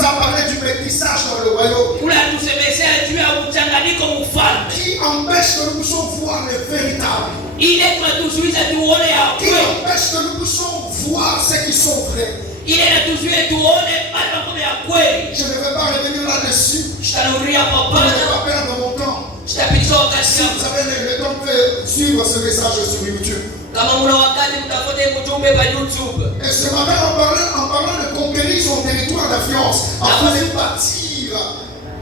nous a parlé du métissage dans le royaume. Qui empêche que nous puissions voir le véritable. Qui empêche que nous puissions voir ceux qui sont vrais. Je ne vais pas revenir là-dessus. Je ne vais pas perdre mon temps. Si vous avez le temps de suivre ce message sur YouTube. Et ce matin, en parlant de conquérir son territoire d'influence, afin de bâtir,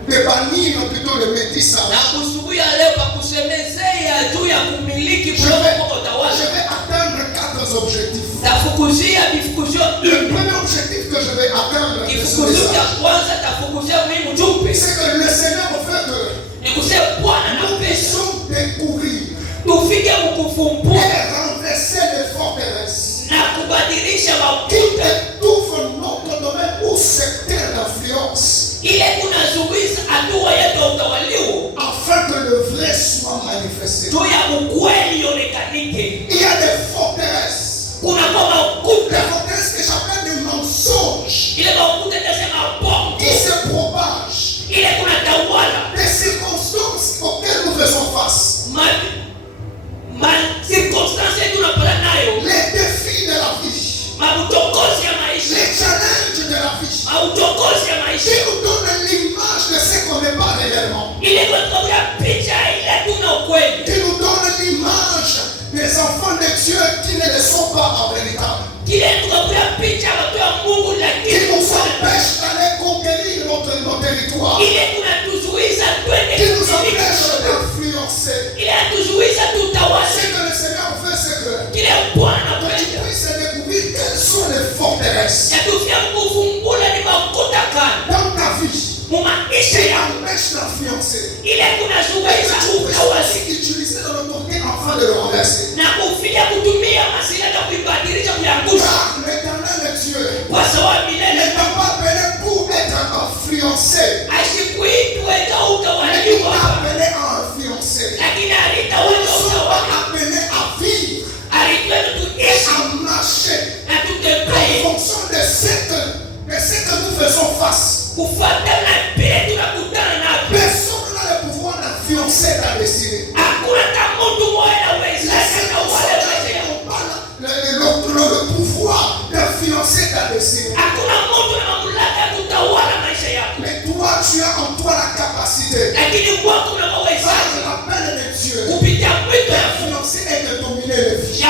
de bannir plutôt le métissage. Je vais atteindre 4 objectifs. Le premier objectif que je vais atteindre, c'est que le Seigneur en fait nous puissions découvrir et renverser les forteresses qui étouffent notre domaine ou secteur d'influence, afin que le vrai soit manifesté. Il y a des forteresses. Des forteresses que j'appelle des mensonges qui se propagent. Des circonstances auxquelles nous faisons face. Les défis de la vie. Les challenges de la vie. Qui nous donnent l'image de ce qu'on n'est pas réellement. Qui nous donnent l'image des enfants de Dieu qui ne le sont pas en véritable. Qui nous empêchent d'aller conquérir notre territoire. Qui nous empêchent d'influencer. Ce que le Seigneur veut, c'est que tu puisses découvrir quelles sont les forteresses dans ta vie qui empêchent d'influencer. Et que tu puisses aussi utiliser dans l'autorité afin de le renverser. Car l'Éternel est Dieu. Il ne t'a pas appelé pour être influencé. Mais il t'a appelé à influencer. Nous sommes pas appelés à vivre et à marcher en fonction de ce que nous faisons face. Personne n'a le pouvoir d'influencer ta destinée. Le pouvoir d'influencer ta destinée. Mais toi, tu as en toi la capacité. L'appel de Dieu d'influencer et de dominer les vies.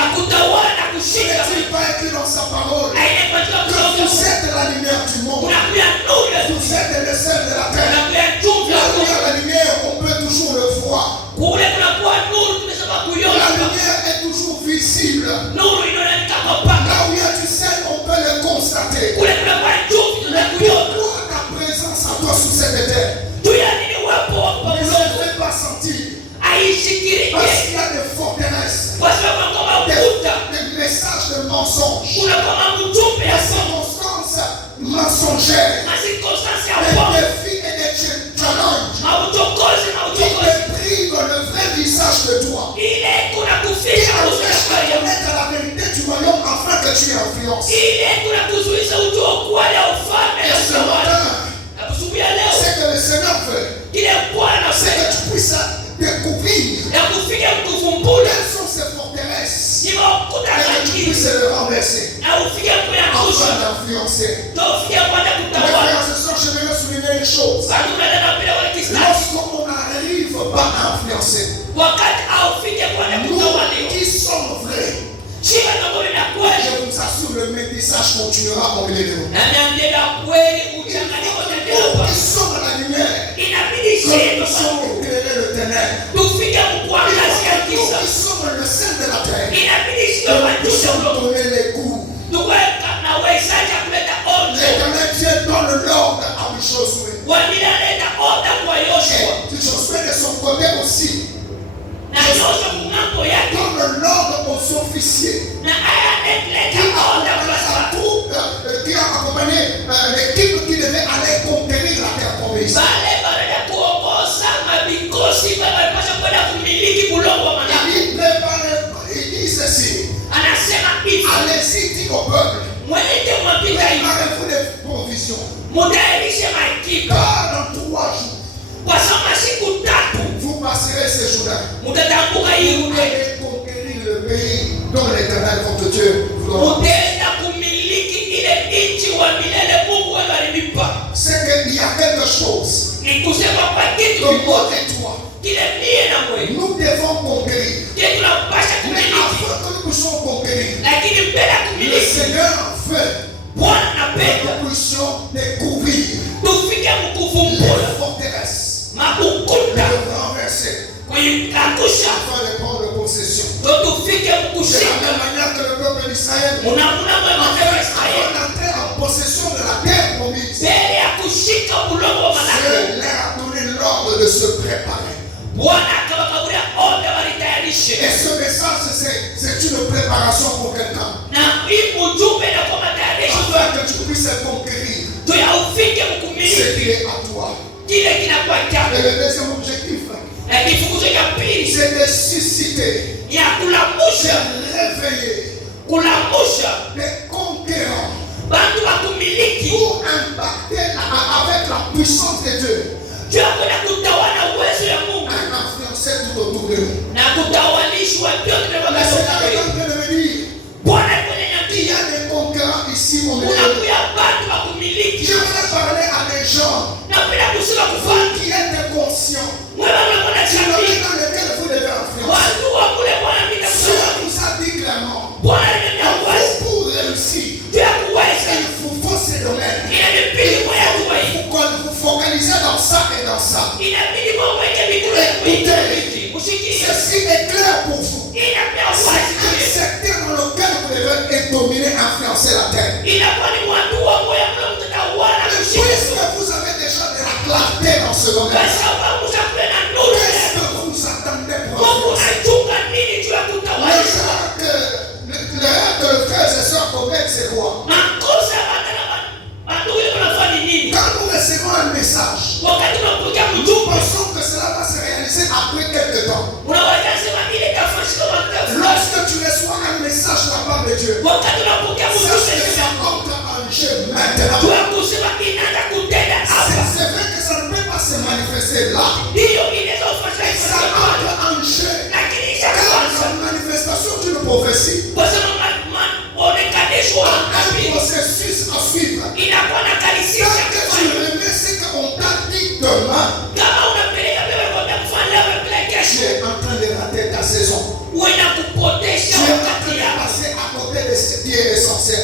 N'est-il pas écrit dans sa parole que vous êtes la lumière du monde? Vous êtes le sel de la terre. Là où il y a la lumière, on peut toujours le voir. La lumière est toujours visible. Là où il y a du sel, on peut le constater. Mais pourquoi ta présence à toi sur cette terre ne se fait pas sentir? Parce qu'il y a des forteresses, des messages de mensonges, des circonstances mensongères, des défis et des challenges qui te privent le vrai visage de toi, qui empêchent de connaître la vérité du royaume afin que tu influences. Et ce matin, ce que le Seigneur veut, c'est que tu puisses découvrir quelles sont ces forteresses et que tu puisses les renverser afin d'influencer. Mes frères et sœurs, je vais souligner une chose. Lorsqu'on n'arrive pas à influencer, nous qui sommes vrais, je vous assure, le métissage continuera au milieu de nous. Qui sommes la lumière, que nous sommes éclairer le ténèbre. Qui sommes le sel de la terre, que nous sommes donner les coups. L'éternel Dieu donne l'ordre à Josué. Et Josué de son côté aussi donne l'ordre aux officiers qui a accompagné l'équipe qui devait aller conquérir la terre promise. Il dit ceci: allez-y, dit au peuple, préparez-vous provision. Car dans 3 jours, vous passerez ces jours-là. Allez conquérir le pays dont l'Éternel votre Dieu vous donne. C'est qu'il y a quelque chose. Comme moi et toi. Nous devons conquérir. Mais avant que nous puissions conquérir, le Seigneur veut que nous puissions découvrir les forteresses, le renverser, afin de prendre possession. De la même manière que le peuple d'Israël, avant d'entrer en possession de la terre promise, Dieu leur a donné l'ordre de se préparer. Et ce message, c'est une préparation pour quelqu'un. Afin que tu puisses conquérir ce qui est à toi. Et le deuxième objectif, c'est de susciter, de réveiller des conquérants pour impacter avec la puissance de Dieu. Influencer tout autour de nous. Mais c'est là que de me dire, il y a des conquérants ici au milieu. J'aimerais parler à des gens qui êtes conscients du domaine dans lequel vous devez influencer. Dieu vous a dit clairement, pour réussir, il vous faut ces domaines. Vous focalisez dans ça et dans ça. Écoutez, ceci est clair pour vous. C'est un secteur dans lequel vous devez dominer, influencer la terre. Puisque vous avez déjà de la clarté dans ce domaine, qu'est-ce que vous attendez pour l'erreur que le frère et sœurs commettent, c'est quoi? Quand nous recevons un message, nous pensons que cela va se réaliser après quelques temps. Lorsque tu reçois un message de la part de Dieu, ça entre en jeu maintenant. C'est vrai que ça ne peut pas se manifester là. Ça entre en jeu. Car la manifestation d'une prophétie a un processus à suivre. Tant que tu remets ce qu'on t'a dit demain, tu es en train de rater ta saison. Tu es en train de passer à côté de ce qui est essentiel.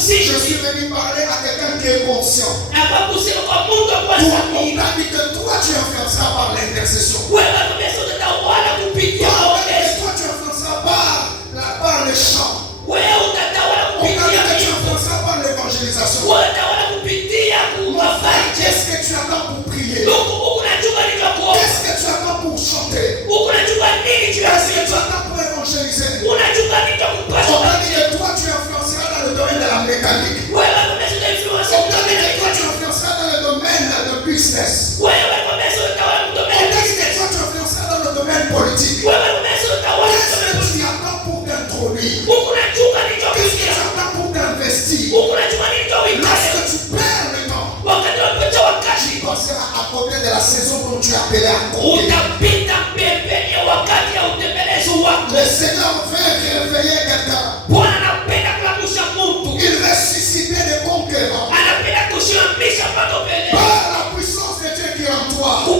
Je suis venu parler à quelqu'un qui est conscient. On t'a dit que toi tu influenceras par l'intercession. Toi tu influenceras par le chant. On t'a dit que tu influenceras par l'évangélisation. Qu'est-ce que tu attends pour prier? Qu'est-ce que tu attends pour chanter? Qu'est-ce que tu attends pour évangéliser? On t'a dit que toi tu influenceras dans le domaine de la mécanique. On t'a dit que toi tu influenceras dans le domaine de business. On t'a dit que toi tu influenceras dans le domaine politique. Qu'est-ce que tu attends pour t'introduire? Qu'est-ce que tu attends pour t'investir? Lorsque tu perds le temps, tu passeras à côté de la saison dont tu es appelé à conquérir. Le Seigneur veut réveiller quelqu'un. Il veut susciter des conquérants par la puissance de Dieu qui est en toi. Tu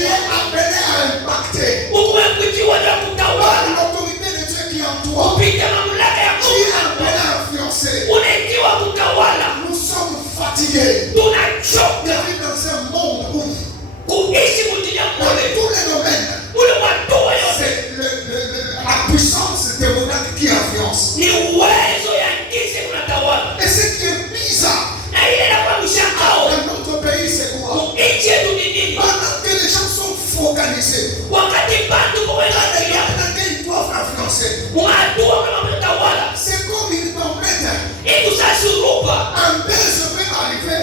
es appelé à impacter par l'autorité de Dieu qui est en toi. Tu es appelé à influencer. Nous sommes fatigués de vivre dans un monde où dans tous les domaines c'est la puissance démoniaque qui influence. Et ce qui est bizarre dans notre pays, c'est quoi? Pendant que les gens sont focalisés, pendant qu'ils doivent influencer, c'est comme une tempête. Un baiser peut arriver.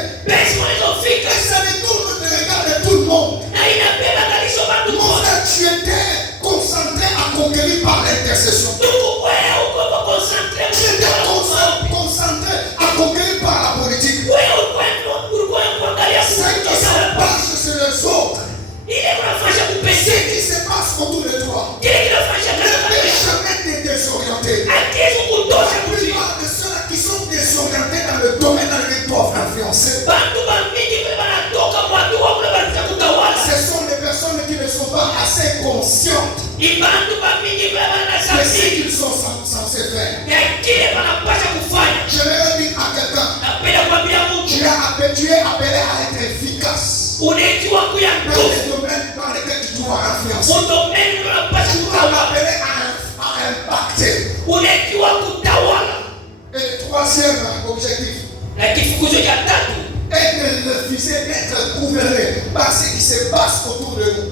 est consciente de ce qu'ils sont censés faire. Je vais dire à quelqu'un, tu es appelé à être efficace dans les domaines dans lesquels tu dois influencer. Tu dois l'appeler à impacter. Et le troisième objectif est de refuser d'être gouverné par ce qui se passe autour de nous.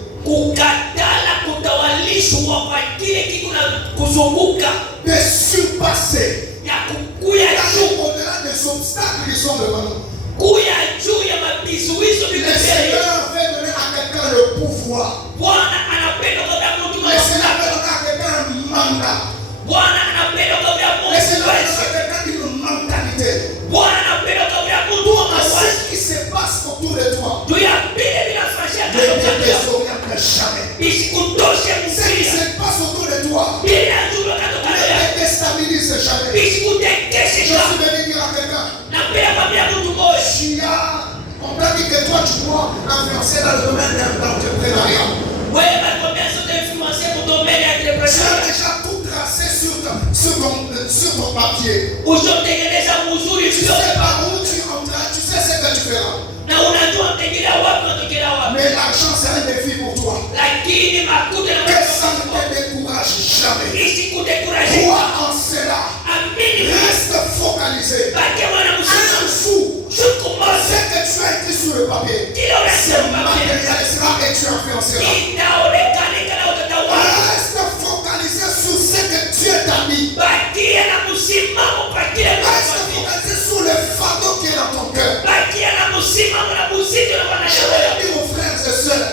De surpasser au-delà des obstacles qui sont devant nous. Le Seigneur veut donner à quelqu'un le pouvoir. Le Seigneur veut donner à quelqu'un un mandat. Le Seigneur veut donner à quelqu'un une mentalité. Ce qui se passe autour de toi ne te désoriente jamais. Ce qui se passe autour de toi ne te déstabilise jamais. Je suis venu dire à quelqu'un, on t'a dit que toi tu dois influencer dans le domaine de l'entrepreneuriat. Tu as déjà tout tracé sur ton papier. Tu sais par où tu entreras, tu sais ce que tu feras. Mais l'argent c'est un défi pour toi. Que ça ne te décourage jamais. Crois en cela. Reste focalisé. Un jour, ce que tu as écrit sur le papier se matérialisera et tu influenceras. Reste focalisé sur ce que Dieu t'a mis. Reste focalisé sur le fardeau qui est dans ton cœur. Je vais dire aux frères et sœurs,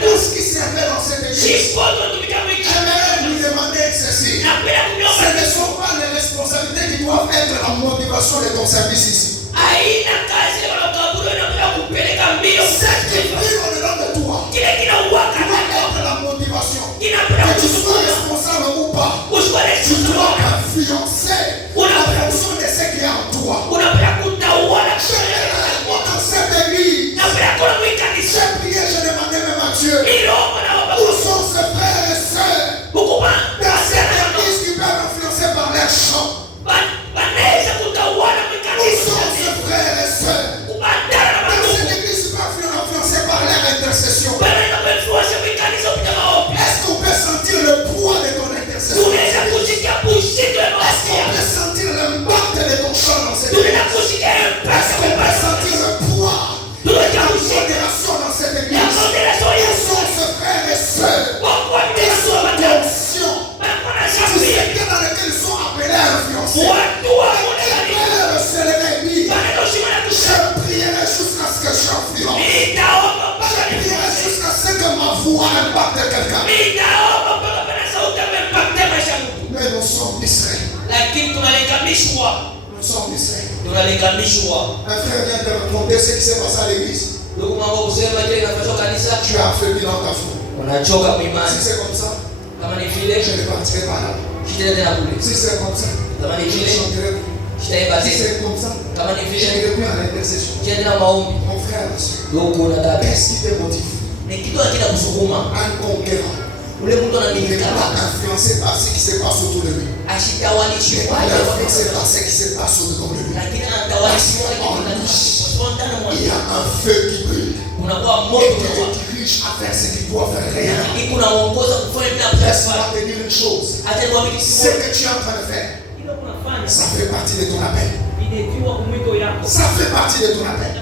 tout ce qui s'est fait dans cette église, j'aimerais vous demander ceci. Ce ne sont pas les responsabilités qui doivent être la motivation de ton service ici. Ce qui brille au-dedans de toi doit être la motivation. Que tu sois responsable ou pas, tu dois influencer en fonction de ce qui est en toi. Dans cette église, j'ai prié, je demandais même à Dieu, où sont ces frères et sœurs dans cette église qui peuvent influencer par leur chant? Où sont ces frères et sœurs dans cette église qui peuvent influencer par leur intercession? Est-ce qu'on peut sentir le poids de ton intercession? Est-ce qu'on peut sentir l'impact de ton chant dans cette église? Est-ce qu'on peut sentir le poids de ta modération dans cette église? Où sont ces frères et sœurs qui sont conscients du secteur dans lequel ils sont appelés à influencer? Je prierai jusqu'à ce que j'influence. Je prierai jusqu'à ce que ma voix impacte quelqu'un. Mais nous sommes distraits. Nous sommes distraits. Un frère vient de raconter ce qui s'est passé à l'église. Tu as affaibli dans ta foi. Si c'est comme ça, je ne partirai pas là. Si c'est comme ça, je ne chanterai plus. Si c'est comme ça, je n'irai plus à l'intercession. Mon frère, qu'est-ce qui te motive? Un conquérant n'est pas influencé par ce qui se passe autour de lui. Il est influencé par ce qui se passe autour de lui. Il y a un feu qui brille et qui te dirige à faire ce qu'il doit faire réellement. Laisse-moi te dire une chose. Ce que tu es en train de faire, ça fait partie de ton appel. Ça fait partie de ton appel.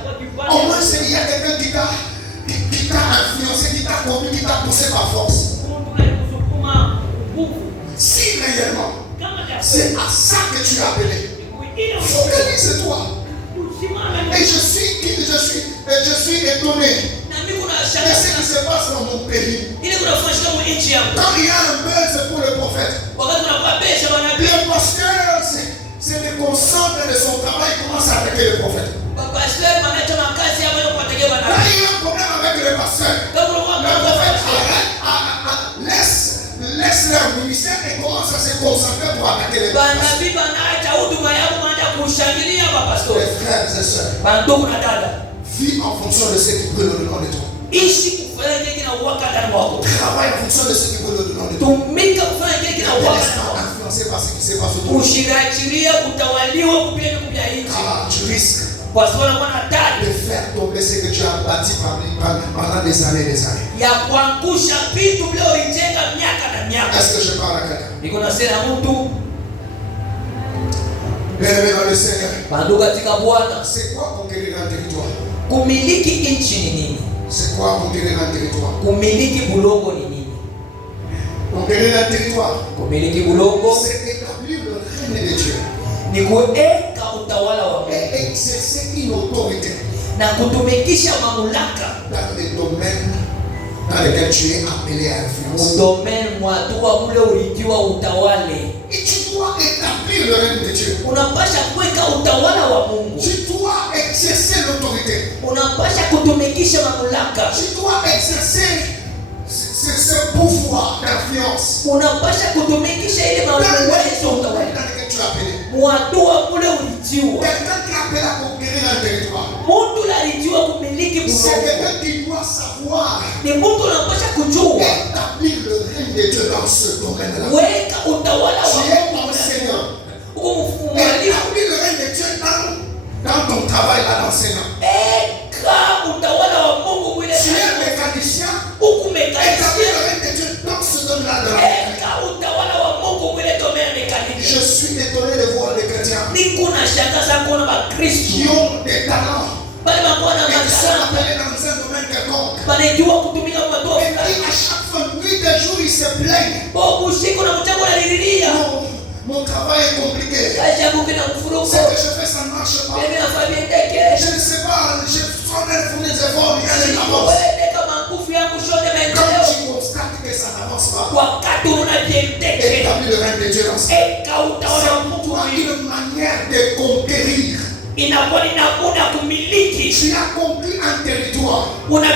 Au moins, il y a quelqu'un qui t'a influencé, qui t'a conduit, qui t'a poussé par force. Si réellement, c'est à ça que tu es appelé, focalise-toi. Et je suis étonné de ce qui se passe dans mon pays. Quand il y a un buzz pour le prophète, le pasteur se déconcentre de son travail et commence à attaquer le prophète. Quand il y a un problème avec le pasteur, le prophète laisse leur ministère et commence à se concentrer pour attaquer les pasteurs. Les frères et sœurs, vis en fonction de ce qui brûle au-dedans de toi. Travaille en fonction de ce qu'il veut le demander. Influencé par ce qui se passe autour. Tu risques de faire tomber ce que tu as bâti pendant des années et des années. Est-ce que je parle à quelqu'un? Bien-aimé dans le Seigneur, c'est quoi conquérir un territoire? C'est quoi conquérir un territoire? Conquérir un territoire, c'est établir le règne de Dieu et exercer une autorité dans les domaines dans lesquels tu es appelé à influencer. Et tu dois établir le règne de Dieu. Tu dois exercer l'autorité. Tu dois exercer ce pouvoir d'influence dans lequel tu es appelé. Quelqu'un qui appelle à conquérir un territoire, c'est quelqu'un qui doit savoir établir le règne de Dieu dans ce domaine-là. Tu es enseignant. Établir le règne de Dieu dans ton travail là d'enseignant. Tu es mécanicien. Établir le règne de Dieu dans ce domaine-là de la mécanique. Je suis étonné de voir les chrétiens qui ont des talents et qui sont appelés dans un domaine quelconque. Et qui à chaque fois, nuit et jour, ils se plaignent. Mon travail est compliqué. Ce que je fais, ça ne marche pas. Je ne sais pas, je prends des efforts, rien n'avance. Quand tu constates que ça n'avance pas, établis le règne de Dieu dans ça. C'est pour toi une manière de conquérir. Tu as conquis un territoire. Pendant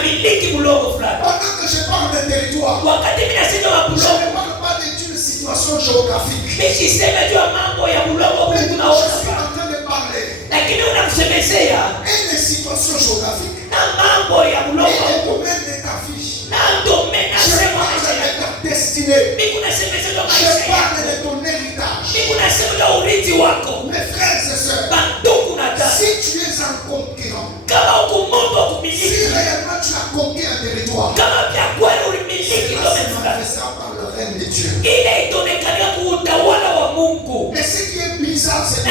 que je parle de territoire, je ne parle pas d'une situation géographique. Mais je suis en train de parler une situation géographique et un domaine de ta vie. Je parle de ta destinée. Je parle de ton héritage. Mes frères et sœurs, si tu es un conquérant, si réellement tu as conquis un territoire, c'est manifesté par le règne de Dieu. Mais ce qui est bizarre, c'est que les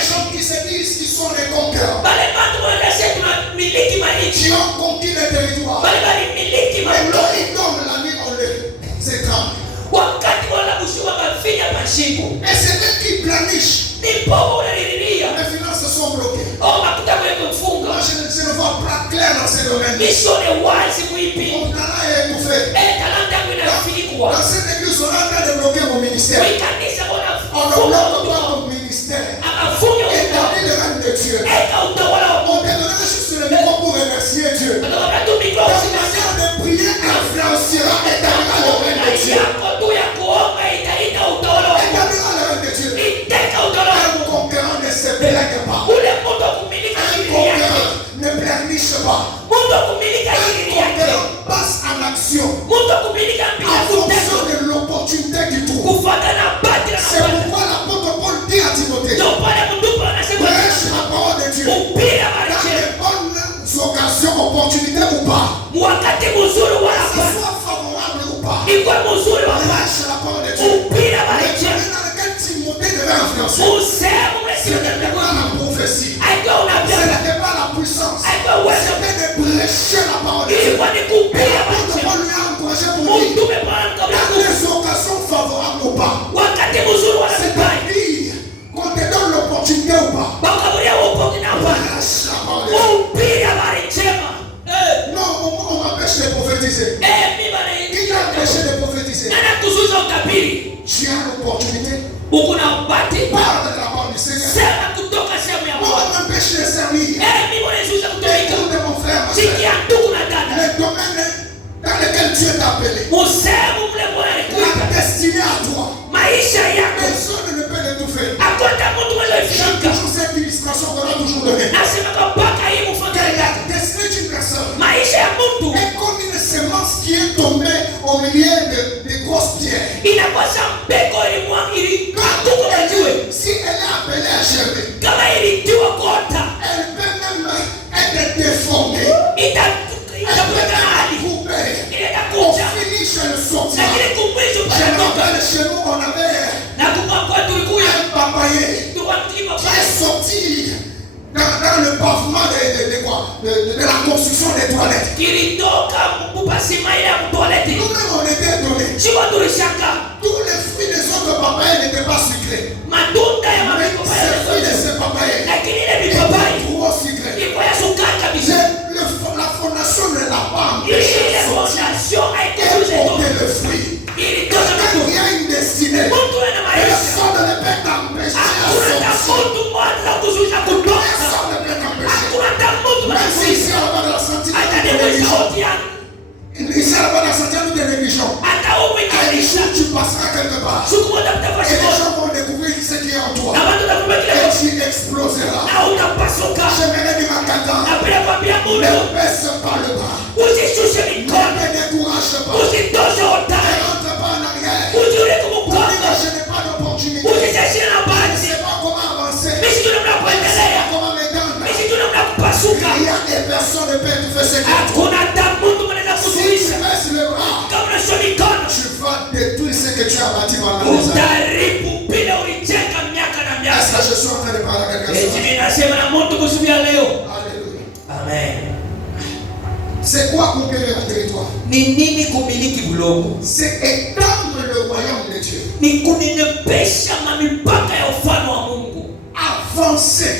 gens qui se disent qu'ils sont les conquérants, qui ont conquis le territoire, et quand ils dorment la nuit, on les écrase. Et c'est eux qui planifient. Mes finances sont bloquées. Moi, je ne vois pas clair dans ces domaines. Mon talent est étouffé. Dans cette église, on a en train de bloquer mon ministère. On ne bloque pas mon ministère. Établis le règne de Dieu. On te donnera juste le micro pour remercier Dieu. Ta manière de prier influencera et établira le règne de Dieu. Établira le règne de Dieu. Un conquérant ne se plaigne pas. Un conquérant ne pleurniche pas. Un conquérant passe à l'action en fonction de l'opportunité qu'il trouve. C'est pourquoi l'apôtre Paul dit à Timothée, prêche la parole de Dieu dans les bonnes occasions, opportunités ou pas, que ce soit favorable ou pas, prêche la parole de Dieu. Le domaine dans lequel Timothée devait influencer, ce n'était pas la prophétie, ce n'était pas la puissance, c'était de prêcher la parole de Dieu. Et l'apôtre Paul lui a encouragé pour dire, dans les occasions favorables ou pas, c'est-à-dire qu'on te donne l'opportunité ou pas, prêche la parole de Dieu. Non, on m'empêche de prophétiser. Qui t'a empêché de prophétiser? Tu as l'opportunité. Parle de la parole du Seigneur. On m'empêche de servir. Écoute mon frère, ma soeur. Le domaine dans lequel Dieu t'a appelé, la destinée à toi, personne ne peut l'étouffer. J'aime toujours cette illustration qu'on a toujours donnée. La destinée d'une personne est germer. Elle peut même être déformée. On finit chez le sortir. Je me rappelle chez nous, on avait un papayer qui est sorti dans le pavement de la construction des toilettes. Nous-mêmes, on était étonnés. Tous les fruits des autres papayers n'étaient pas sucrés. Mais ces fruits de ces papayers étaient trop sucrés. La fondation ne l'a pas empêché de porter le fruit. Quand il y a une destinée, personne ne peut t'empêcher à sortir. Personne ne peut t'empêcher. Même si ici, on va dans la santé, ici, on va dans la santé, nous te négligeons. Tu passeras quelque part. Et les gens vont découvrir ce qui est en toi. Et tu exploseras. J'aimerais dire à quelqu'un, ne baisse pas le bras. Ne te décourage pas. Ne rentre pas en arrière. Pour dire que je n'ai pas d'opportunité. Je ne sais pas comment avancer. Je ne sais pas comment m'étendre. Il y a des personnes qui peuvent faire ce que si tu baisses le bras, tu vas détruire ce que tu as bâti pendant des années. Est-ce que je suis en train de parler à quelqu'un? Alléluia. Amen. C'est quoi conquérir un territoire? C'est étendre le royaume de Dieu. Avancer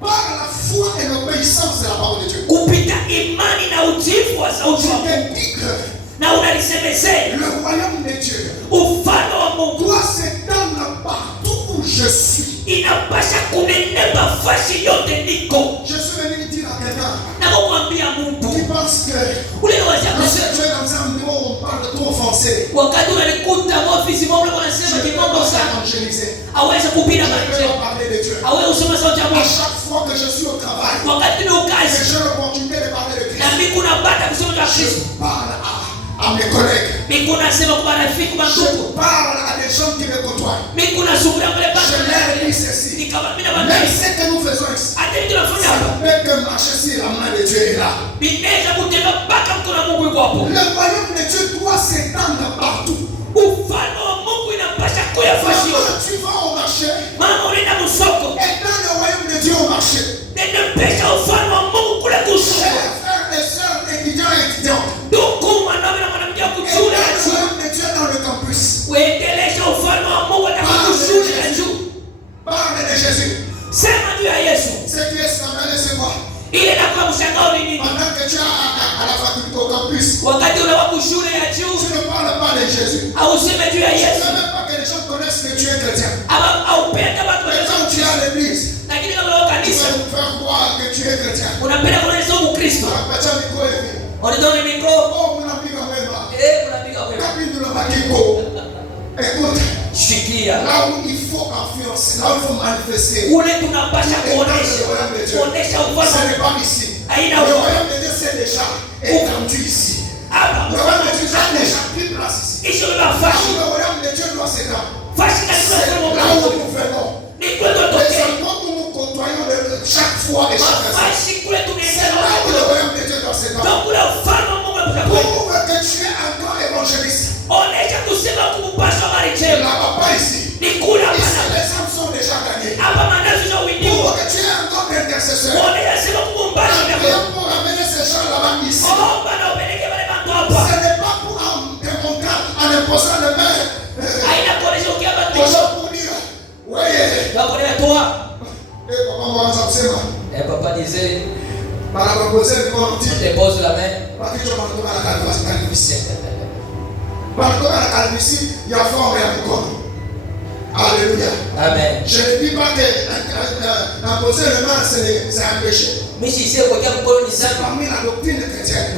par la foi et l'obéissance de la parole de Dieu. Tu dis que le royaume de Dieu doit s'étendre partout où je suis. Je suis venu dire à quelqu'un qui pense que lorsque tu es dans un bureau où on parle trop français, je peux parler de Dieu. À chaque fois que je suis au travail, que j'ai l'opportunité de parler de Christ, je parle à mes collègues. Je parle à des gens qui me côtoient. Je leur dis ceci. Même ce que nous faisons ici, ça ne peut que marcher si la main de Dieu est là. Le royaume de Dieu doit s'étendre partout. Tu vas au marché, et dans le royaume de Dieu au marché, chers frères et sœurs, étudiants et étudiantes, et dans le royaume de Dieu dans le campus, parle de Jésus. Ce qui est scandaleux, c'est quoi? Pendant que tu es à la faculté au campus, tu ne parles pas de Jésus. Tu ne veux même pas que les gens connaissent que tu es chrétien. Et quand tu es à l'église, tu vas nous faire croire que tu es chrétien. Oh, mon ami Gawema. Capitule Makiko. Écoute. Là où il faut influencer, là où il faut manifester. Ce n'est pas ici. Le royaume de Dieu c'est déjà étendu ici. Le royaume de Dieu a déjà pris place ici. Là où le royaume de Dieu doit s'étendre, c'est là où nous venons. Les endroits où nous côtoyons chaque fois et chaque fois, c'est là où le royaume de Dieu doit s'étendre. Pour que tu aies un grand évangéliste, là-bas pas ici. Ici, les âmes sont déjà gagnées. Pour que tu aies un grand intercesseur, pour amener ces gens là-bas ici. Ce n'est pas pour te montrer en imposant le main. Pour dire, oui. Papa disait, dépose la main. Il y a forme et un corps. Alléluia. Amen. Je ne dis pas que imposer le main c'est un péché. C'est parmi la doctrine chrétienne.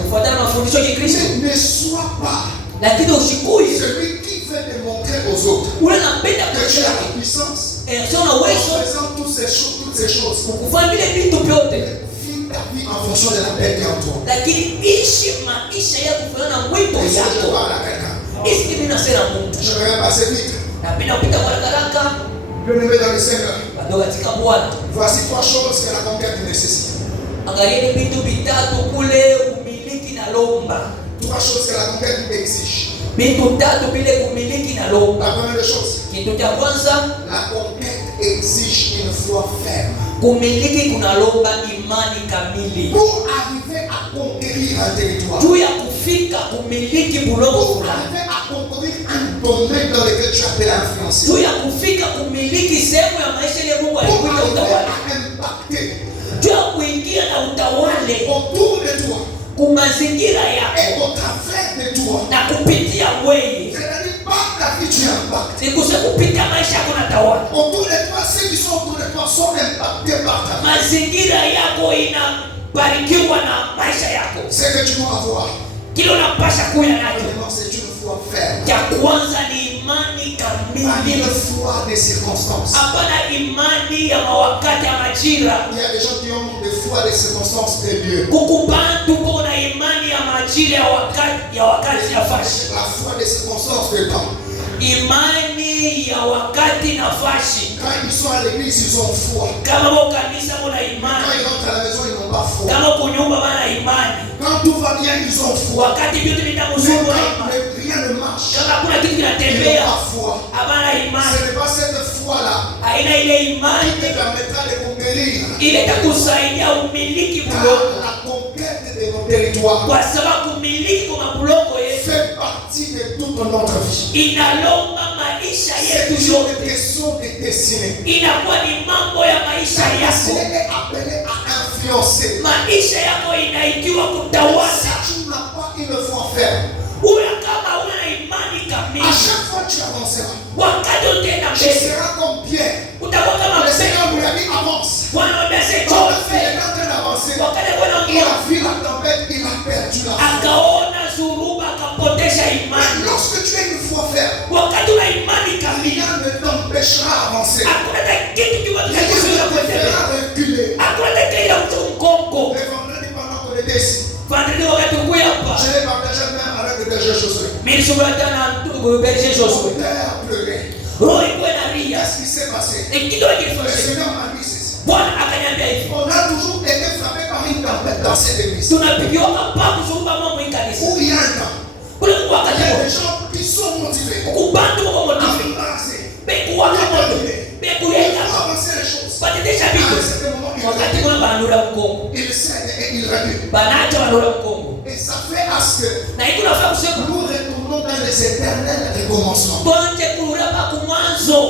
Ne sois pas celui qui fait démontrer aux autres que tu as la puissance en faisant toutes ces choses. Vis ta vie en fonction de la paix qui est en toi. Je vais passer vite. Bien-aimés dans le Seigneur, Watu katika Bwana, voici 3 choses que la conquête nécessite. angalieni vitu vitatu kule umiliki na lomba. 3 choses que la conquête exige. Vitu tatu vile kumiliki na lomba. La première des choses, Kitu cha kwanza, la conquête exige une foi ferme. kumiliki kuna lomba imani kamili. Pour arriver à conquérir un territoire, Juu ya kufika kumiliki bulongo pour fulani. arriver à conquérir un domaine dans lequel tu as appelé à influencer, Juu ya kufika kumiliki sehemu ya maisha ile Mungu pour alikuita arriver utawale. à impacter Juu ya kuingia na utawale autour de toi kumazingira et yako au travers de toi. na kupitia wewe. C'est-à-dire pas ta vie, tu impactes. Sikuse kupitia maisha yako na tawala. Autour de toi, ceux qui sont autour de toi sont impactés par ta vie. Mazingira yako inabarikiwa na maisha yako. C'est que tu dois avoir. Kile unapasha kuya nacho. Premièrement, c'est une foi ferme. Cha kwanza ni imani Pas kamili. une foi des circonstances. Hapana imani ya mawakati ya majira. Il y a des gens qui ont des foi des circonstances des lieux. Kukubantu kuna imani ya majira ya wakati ya fashi. La foi des circonstances des temps. Imani ya wakati na fashi. Quand ils sont à l'église, ils ont foi. Kama mo kanisa muna Quand imani. ils rentrent à la maison, ils n'ont pas foi. Kama kunyumba bana imani. Quand tout va bien, ils ont foi. Wakati vitu Mais vinamzuri na quand imani. rien ne marche, Kama kuna kitu ils n'ont kinatembea pas foi. habana imani. Ce n'est pas cette foi-là Haina ile qui imani te permettra de conquérir. ile itakusaidia umiliki Car bulongo. la conquête de nos territoires Kwa sababu kumiliki kwa bulongo yetu fait partie de toute notre vie. inalomba maisha C'est yetu toujours yote. une question de destinée. Inakuwa ni mambo ya maisha La yako. destinée est appelée à influencer. Maisha yako inaitiwa kutawala. Si tu n'as pas une foi ferme, Ula kama una imani à kamili, chaque fois tu avanceras. wakati utaenda Tu mbele seras comme Pierre. utakuwa kama Le Petro. Seigneur vous l'a dit, avance. Bwana Quand il amesema est en train d'avancer, wakati bwana il a ongea vu la tempête, il a perdu la foi. akaona zuruba akapotesha Mais imani. lorsque tu as une foi ferme, Wakati una imani kamili, rien ne t'empêchera d'avancer. hakuna hata kitu Rien ne kiweza te kuendelea. fera reculer. Hakuna hata kile ya mkongo. Le vendredi pendant qu'on était ici, Fadhili wakati ukuya hapa. je l'ai partagé même avec le berger Josué. Mimi shughulika na ndugu Berger Mon Josué. père pleurait. Roho ilikuwa inalia. Qu'est-ce qui s'est passé? Ni kitu Le kilifanyika. Seigneur m'a dit ceci. Bwana akaniambia hivi. On a toujours été frappé par une tempête dans cette église. Tunapigiwa hapa kuzunguka mambo hii kanisa. Où il y a un temps, Kule il y wakati a huo. des gens qui sont motivés, Kubantu kwa motivi. embarrassés. Bekuwa kama moto. Il Bekuyenga. faut avancer les choses. Batendesha À un vitu. certain moment, Wakati kuna banura mkongo. il cède et il recule. Banacha banura mkongo. Et ça fait à ce que Na hii tunafaa kusema nous retournons dans les éternels recommencements. tuanje kurudi pa mwanzo.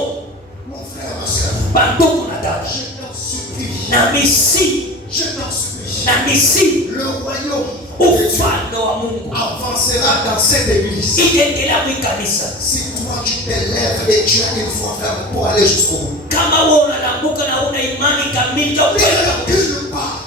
Mon frère, ma soeur, Bantu na dada. je t'en supplie, Na misi. je t'en supplie. Na misi. Le royaume Ufalme wa Mungu. avancera dans cette église. Ijendelea mwi kanisa. Si toi tu t'élèves et tu as une foi ferme pour aller jusqu'au bout. Kama wewe unalambuka na una imani kamili ya Ne recule pas.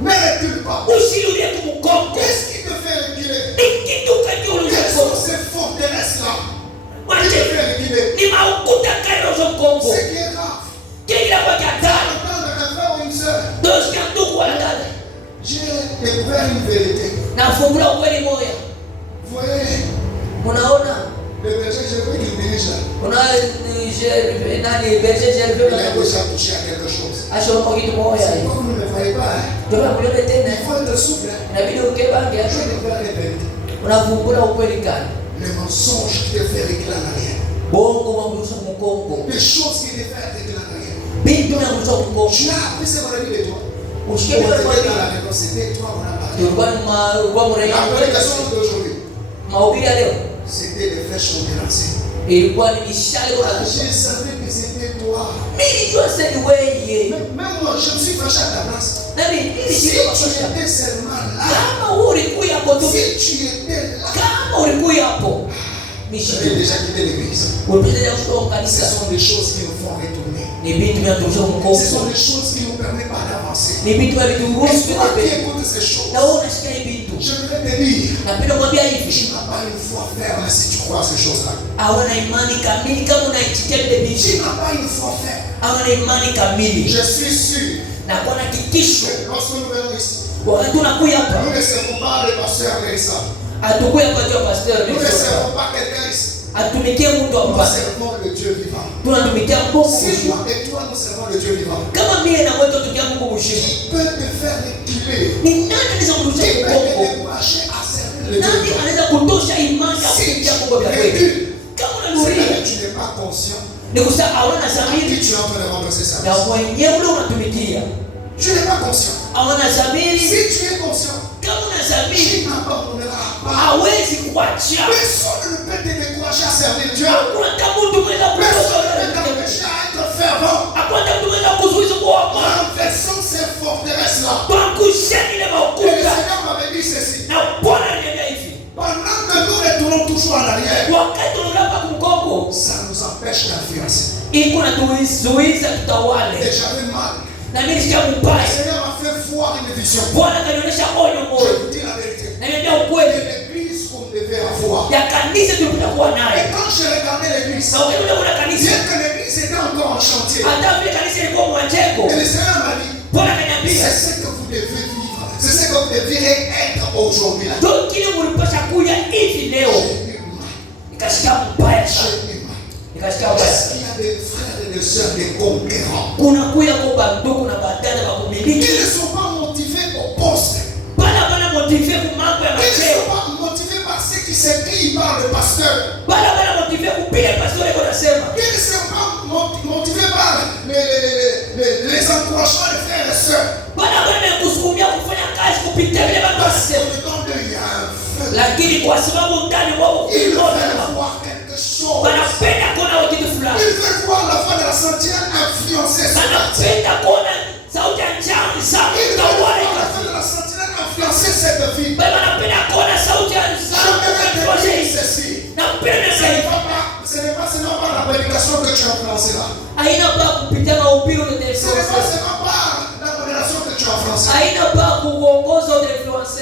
Ne recule pas. usirudie kumkongo. Qu'est-ce qui te fait reculer? Ni kitu kati Quelles sont ulizo. ces forteresses-là qui te Wache fait reculer? ni maukuta kale ulizokongo. Ce qui est grave, Kile kinakuwa cha hatari. entendre un frère ou une sœur, Dosikia ndugu wala dada. j'ai découvert une vérité. Nafungula ukweli moya. Vous voyez, Unaona? le berger, je veux qu'il dirige là. Nani Berger Il a Gervais déjà touché à quelque chose. ashoma kitu moya. C'est pas que vous ne le voyez pas. Hein. Ndio kuliona tena. Il faut être souple. Hein. Inabidi ukebange Je vais découvrir les vérités. unavumbula ukweli kali. Le mensonge qui te fait reculer en arrière. Bongo mamrusha mkongo. Les choses qui te font reculer en arrière. Bintu na mrusha mkongo. Tu as appris ce qu'on a dit de toi. On Ushike était kwa dans kwa. la maison, c'était toi, on a parlé. Tulikuwa kwa La mrenga. prédication d'aujourd'hui, Mahubiri ya leo c'était des flèches qu'on lancées. ilikuwa ni mishale kwa Je savais que c'était toi. mimi nilijua sasa ni wewe. Même moi, je me suis fâché à ta place. Nami Si nilishika tu kwa étais seulement là, kama ulikuja hapo tu. si tu étais là, Kama ulikuja hapo. tu Mishale. avais déjà quitté l'église. Ulipenda kutoka Ce kanisa. sont des choses qui nous font retourner. Ni bintu vya mrusha Ce sont mkongo. des choses qui ne nous permettent pas d'avancer. Ni bintu vya Et viruhusu toi qui vile. écoutes ces choses, Na wewe unashika hii bintu. je voudrais te dire, Napenda kumwambia tu hivi. n'as pas une foi ferme si tu crois à ces choses-là. Hawana imani kamili kama unaitikia vile Tu bintu. n'as pas une foi ferme. Hawana imani kamili. Je suis sûr Na kwa hakikisho que lorsque nous venons ici, wakati unakuja hapa nous ne servons pas le pasteur Mélissa. hatukuya kwa jua pastor Nous ne Nelson. servons pas quelqu'un ici atumikie Mungu wa Nous mpaka. servons le Dieu vivant. Tunatumikia Mungu Si mzima. toi et toi nous servons le Dieu vivant, Kama mimi na wewe tutumikia Mungu mzima. qui peut te faire reculer? Ni nani anaweza Qui kurudisha peut te Mungu? décourager à servir le Dieu Nani vivant? anaweza kutosha imani ya Si kutumikia tu Mungu bila kweli? recules, Kama c'est unanuria, que tu n'es pas conscient ni kusema hawana à qui dhamiri tu es en train de rendre ce na service. mwenyewe ule unatumikia. Tu n'es pas conscient. Hawana dhamiri. Si tu es conscient, Kama una tu dhamiri, n'abandonneras pas. hawezi kuachia. Personne ne peut te décourager à servir Dieu. Hakuna hata mtu mwenza Personne ne peut kutoka. t'empêcher à être fervent. Hakuna hata mtu mwenza kuzuiza kuomba. Renversons ces forteresses-là. Tuangusheni ile Et le makuta. Seigneur m'avait dit ceci. Na Bwana aliniambia hivi. Pendant que nous retournons toujours en arrière, Wakati tunarudi kumgongo, ça nous empêche d'influencer. iko na tuizuiza Et tutawale. j'avais mal. Na mimi sikia Le mbaya. Seigneur m'a fait voir une vision. Bwana kanionyesha onyo Je moja. vous dis la vérité. Na niambia Et ukweli l'église qu'on devait avoir. ya kanisa tulipita kuwa Et naye. quand je regardais l'église, Na wakati ule kuna kanisa, bien que l'église était encore en chantier, hata vile kanisa ilikuwa mwanjeko. et le Seigneur m'a dit, Bwana kaniambia, c'est ce que vous devez vivre. C'est ce que vous deviez être aujourd'hui. Là. ndio kile mlipasha kuja hivi leo. J'ai eu mal. Nikasikia mbaya sana. J'ai eu mal. Nikasikia mbaya Parce sana. qu'il y a des frères et des sœurs, des conquérants, Kuna kuya kwa banduku na badala wa qui kumiliki. ne sont pas motivés au poste. Bana motive ku mambo ya Qui ne macheo. sont pas motivés par ce qui s'écrit par le pasteur. Bana motive kupile pastor yako nasema. Qui ne sont pas motivés par les encouragements des frères et sœurs. Bana kusukumia kufanya kazi kupitia vile watu Parce wasema. que dedans d'eux, il y a un feu. Lakini kwa sababu ndani wao Ils kuna veulent voir quelque chose. wanapenda kuona kitu fulani. Ils veulent voir la voix de la centième influencer ce quartier. Wanapenda kuona sauti ya njani sana Ils veulent voir tawala. la voix de la centième influencer cette vie. Baba napenda kuona sauti ya Je vais te dire ceci. napenda Ce zaidi. n'est pas seulement par la prédication que tu as influencé là. Haina pa kupitia mahubiri Ce n'est utainfluence. pas seulement par la révélation que tu as influencé. Haina pa kuongoza utainfluence.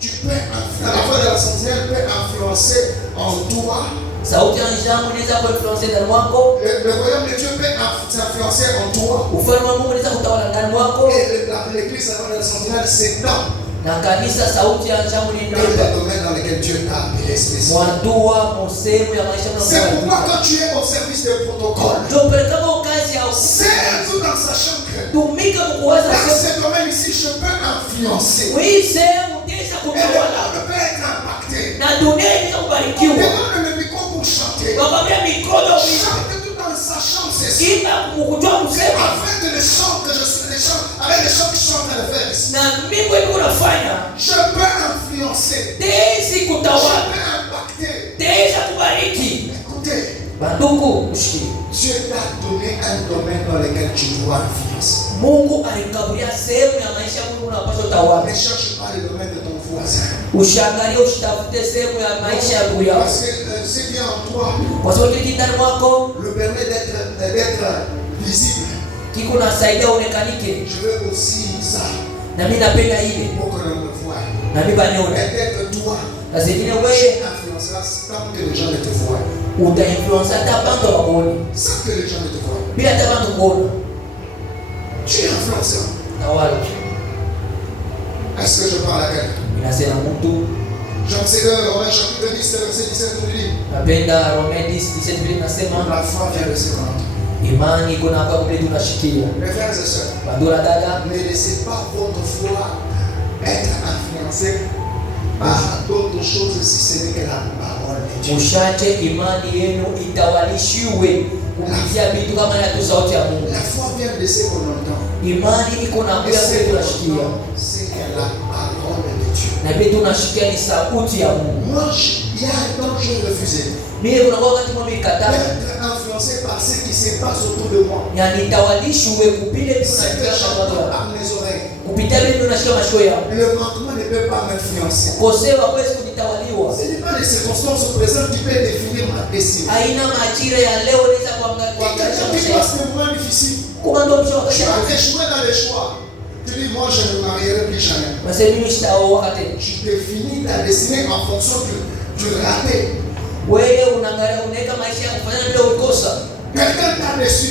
Tu peux influencer. La voix de la centième peut influencer en toi. Sauti ya njani inaweza kuinfluence ndani mwako. Le royaume de Dieu peut t'influencer en toi. Ufalme wa Mungu unaweza kutawala ndani mwako. Et l'église, la voix de la centième, c'est dans Na kanisa sauti ya njani ni les ndio. domaines dans lesquels Dieu t'a appelé spécial. Mwadua msemo ya maisha C'est pourquoi mnayo. quand tu es au service des protocoles, Ndio kama kazi ya c'est tout en sachant que tumika kuwaza dans ce domaine ici, je peux influencer. hii sehemu ndiza Et le kutawala. monde peut être impacté. Na dunia inaweza kubarikiwa. Demande le micro pour chanter. Wakwambia mikono Chante tout en sachant ceci. imba kujua kusema. Avec les chants que je suis, les chants, avec les chants que je suis en train de faire ici, Na mimi kwa hivyo unafanya je peux influencer. tezi Je kutawala, peux impacter. tezi kubariki. Écoutez, Banduku mshikie. Dieu t'a donné un domaine dans lequel tu dois influencer. Mungu alimkaburia sehemu ya maisha Mungu unapaswa utawala. Ne cherche pas le domaine de ton voisin. Ushangalie usitafute sehemu ya maisha ya ndugu yako. Parce que ce qui est en toi Kwa sababu kile ndani mwako le permet d'être visible. kiko nasaidia uonekanike. Je veux aussi ça Na mimi napenda ile. pour que l'on me voie. Na mimi banione. Et d'être toi, Na zingine tu wewe influenceras tant que les gens ne te voient. utainfluence hata bantu wakuone. Sans que les gens ne te voient. Bila hata bantu kuona. Tu es influenceur. Tawala. Est-ce que je parle à quelqu'un? Inasema mtu Jean 2, Romains chapitre 10, verset 17 nous dit napenda Romains 10:17 vile nasema la foi vient de ce qu'on entend. imani iko na kwa kule tunashikia. Mes frères et sœurs, Bandura dada, ne laissez pas votre foi être influencée par d'autres choses si ce n'est que la parole de Dieu. mushache imani yenu itawalishiwe kupitia vitu kama na tu sauti ya Mungu. La foi vient de ce qu'on entend. Imani iko na Et kwa ce kule qu'on tunashikia. entend, c'est que la parole de Dieu. Na pia tunashikia ni sauti ya Mungu. Moi, il y a un temps j'ai refusé Mimi kuna wakati mimi nikataa d'être influencé par ce qui se passe autour de moi. na nitawalishwe kupile C'est que tunasikia j'entends sauti à mes oreilles. kupitia vile tunashikia mashiko yao. Le manquement ne peut pas m'influencer. Kosewa hawezi kujitawaliwa. Ce n'est pas les circonstances présentes qui peuvent définir ma destinée. Aina majira ya leo inaweza Et kuangalia quelqu'un qui maisha. passe des moments difficiles, Kwa ndo msho tu wakati. as échoué dans les choix. Tu dis, moi je ne me marierai plus jamais. Basi mimi sitaoa wakati. Tu définis ta destinée en fonction du raté. Wewe unaangalia unaweka maisha ya kufanya bila ukosa. Quelqu'un t'a déçu.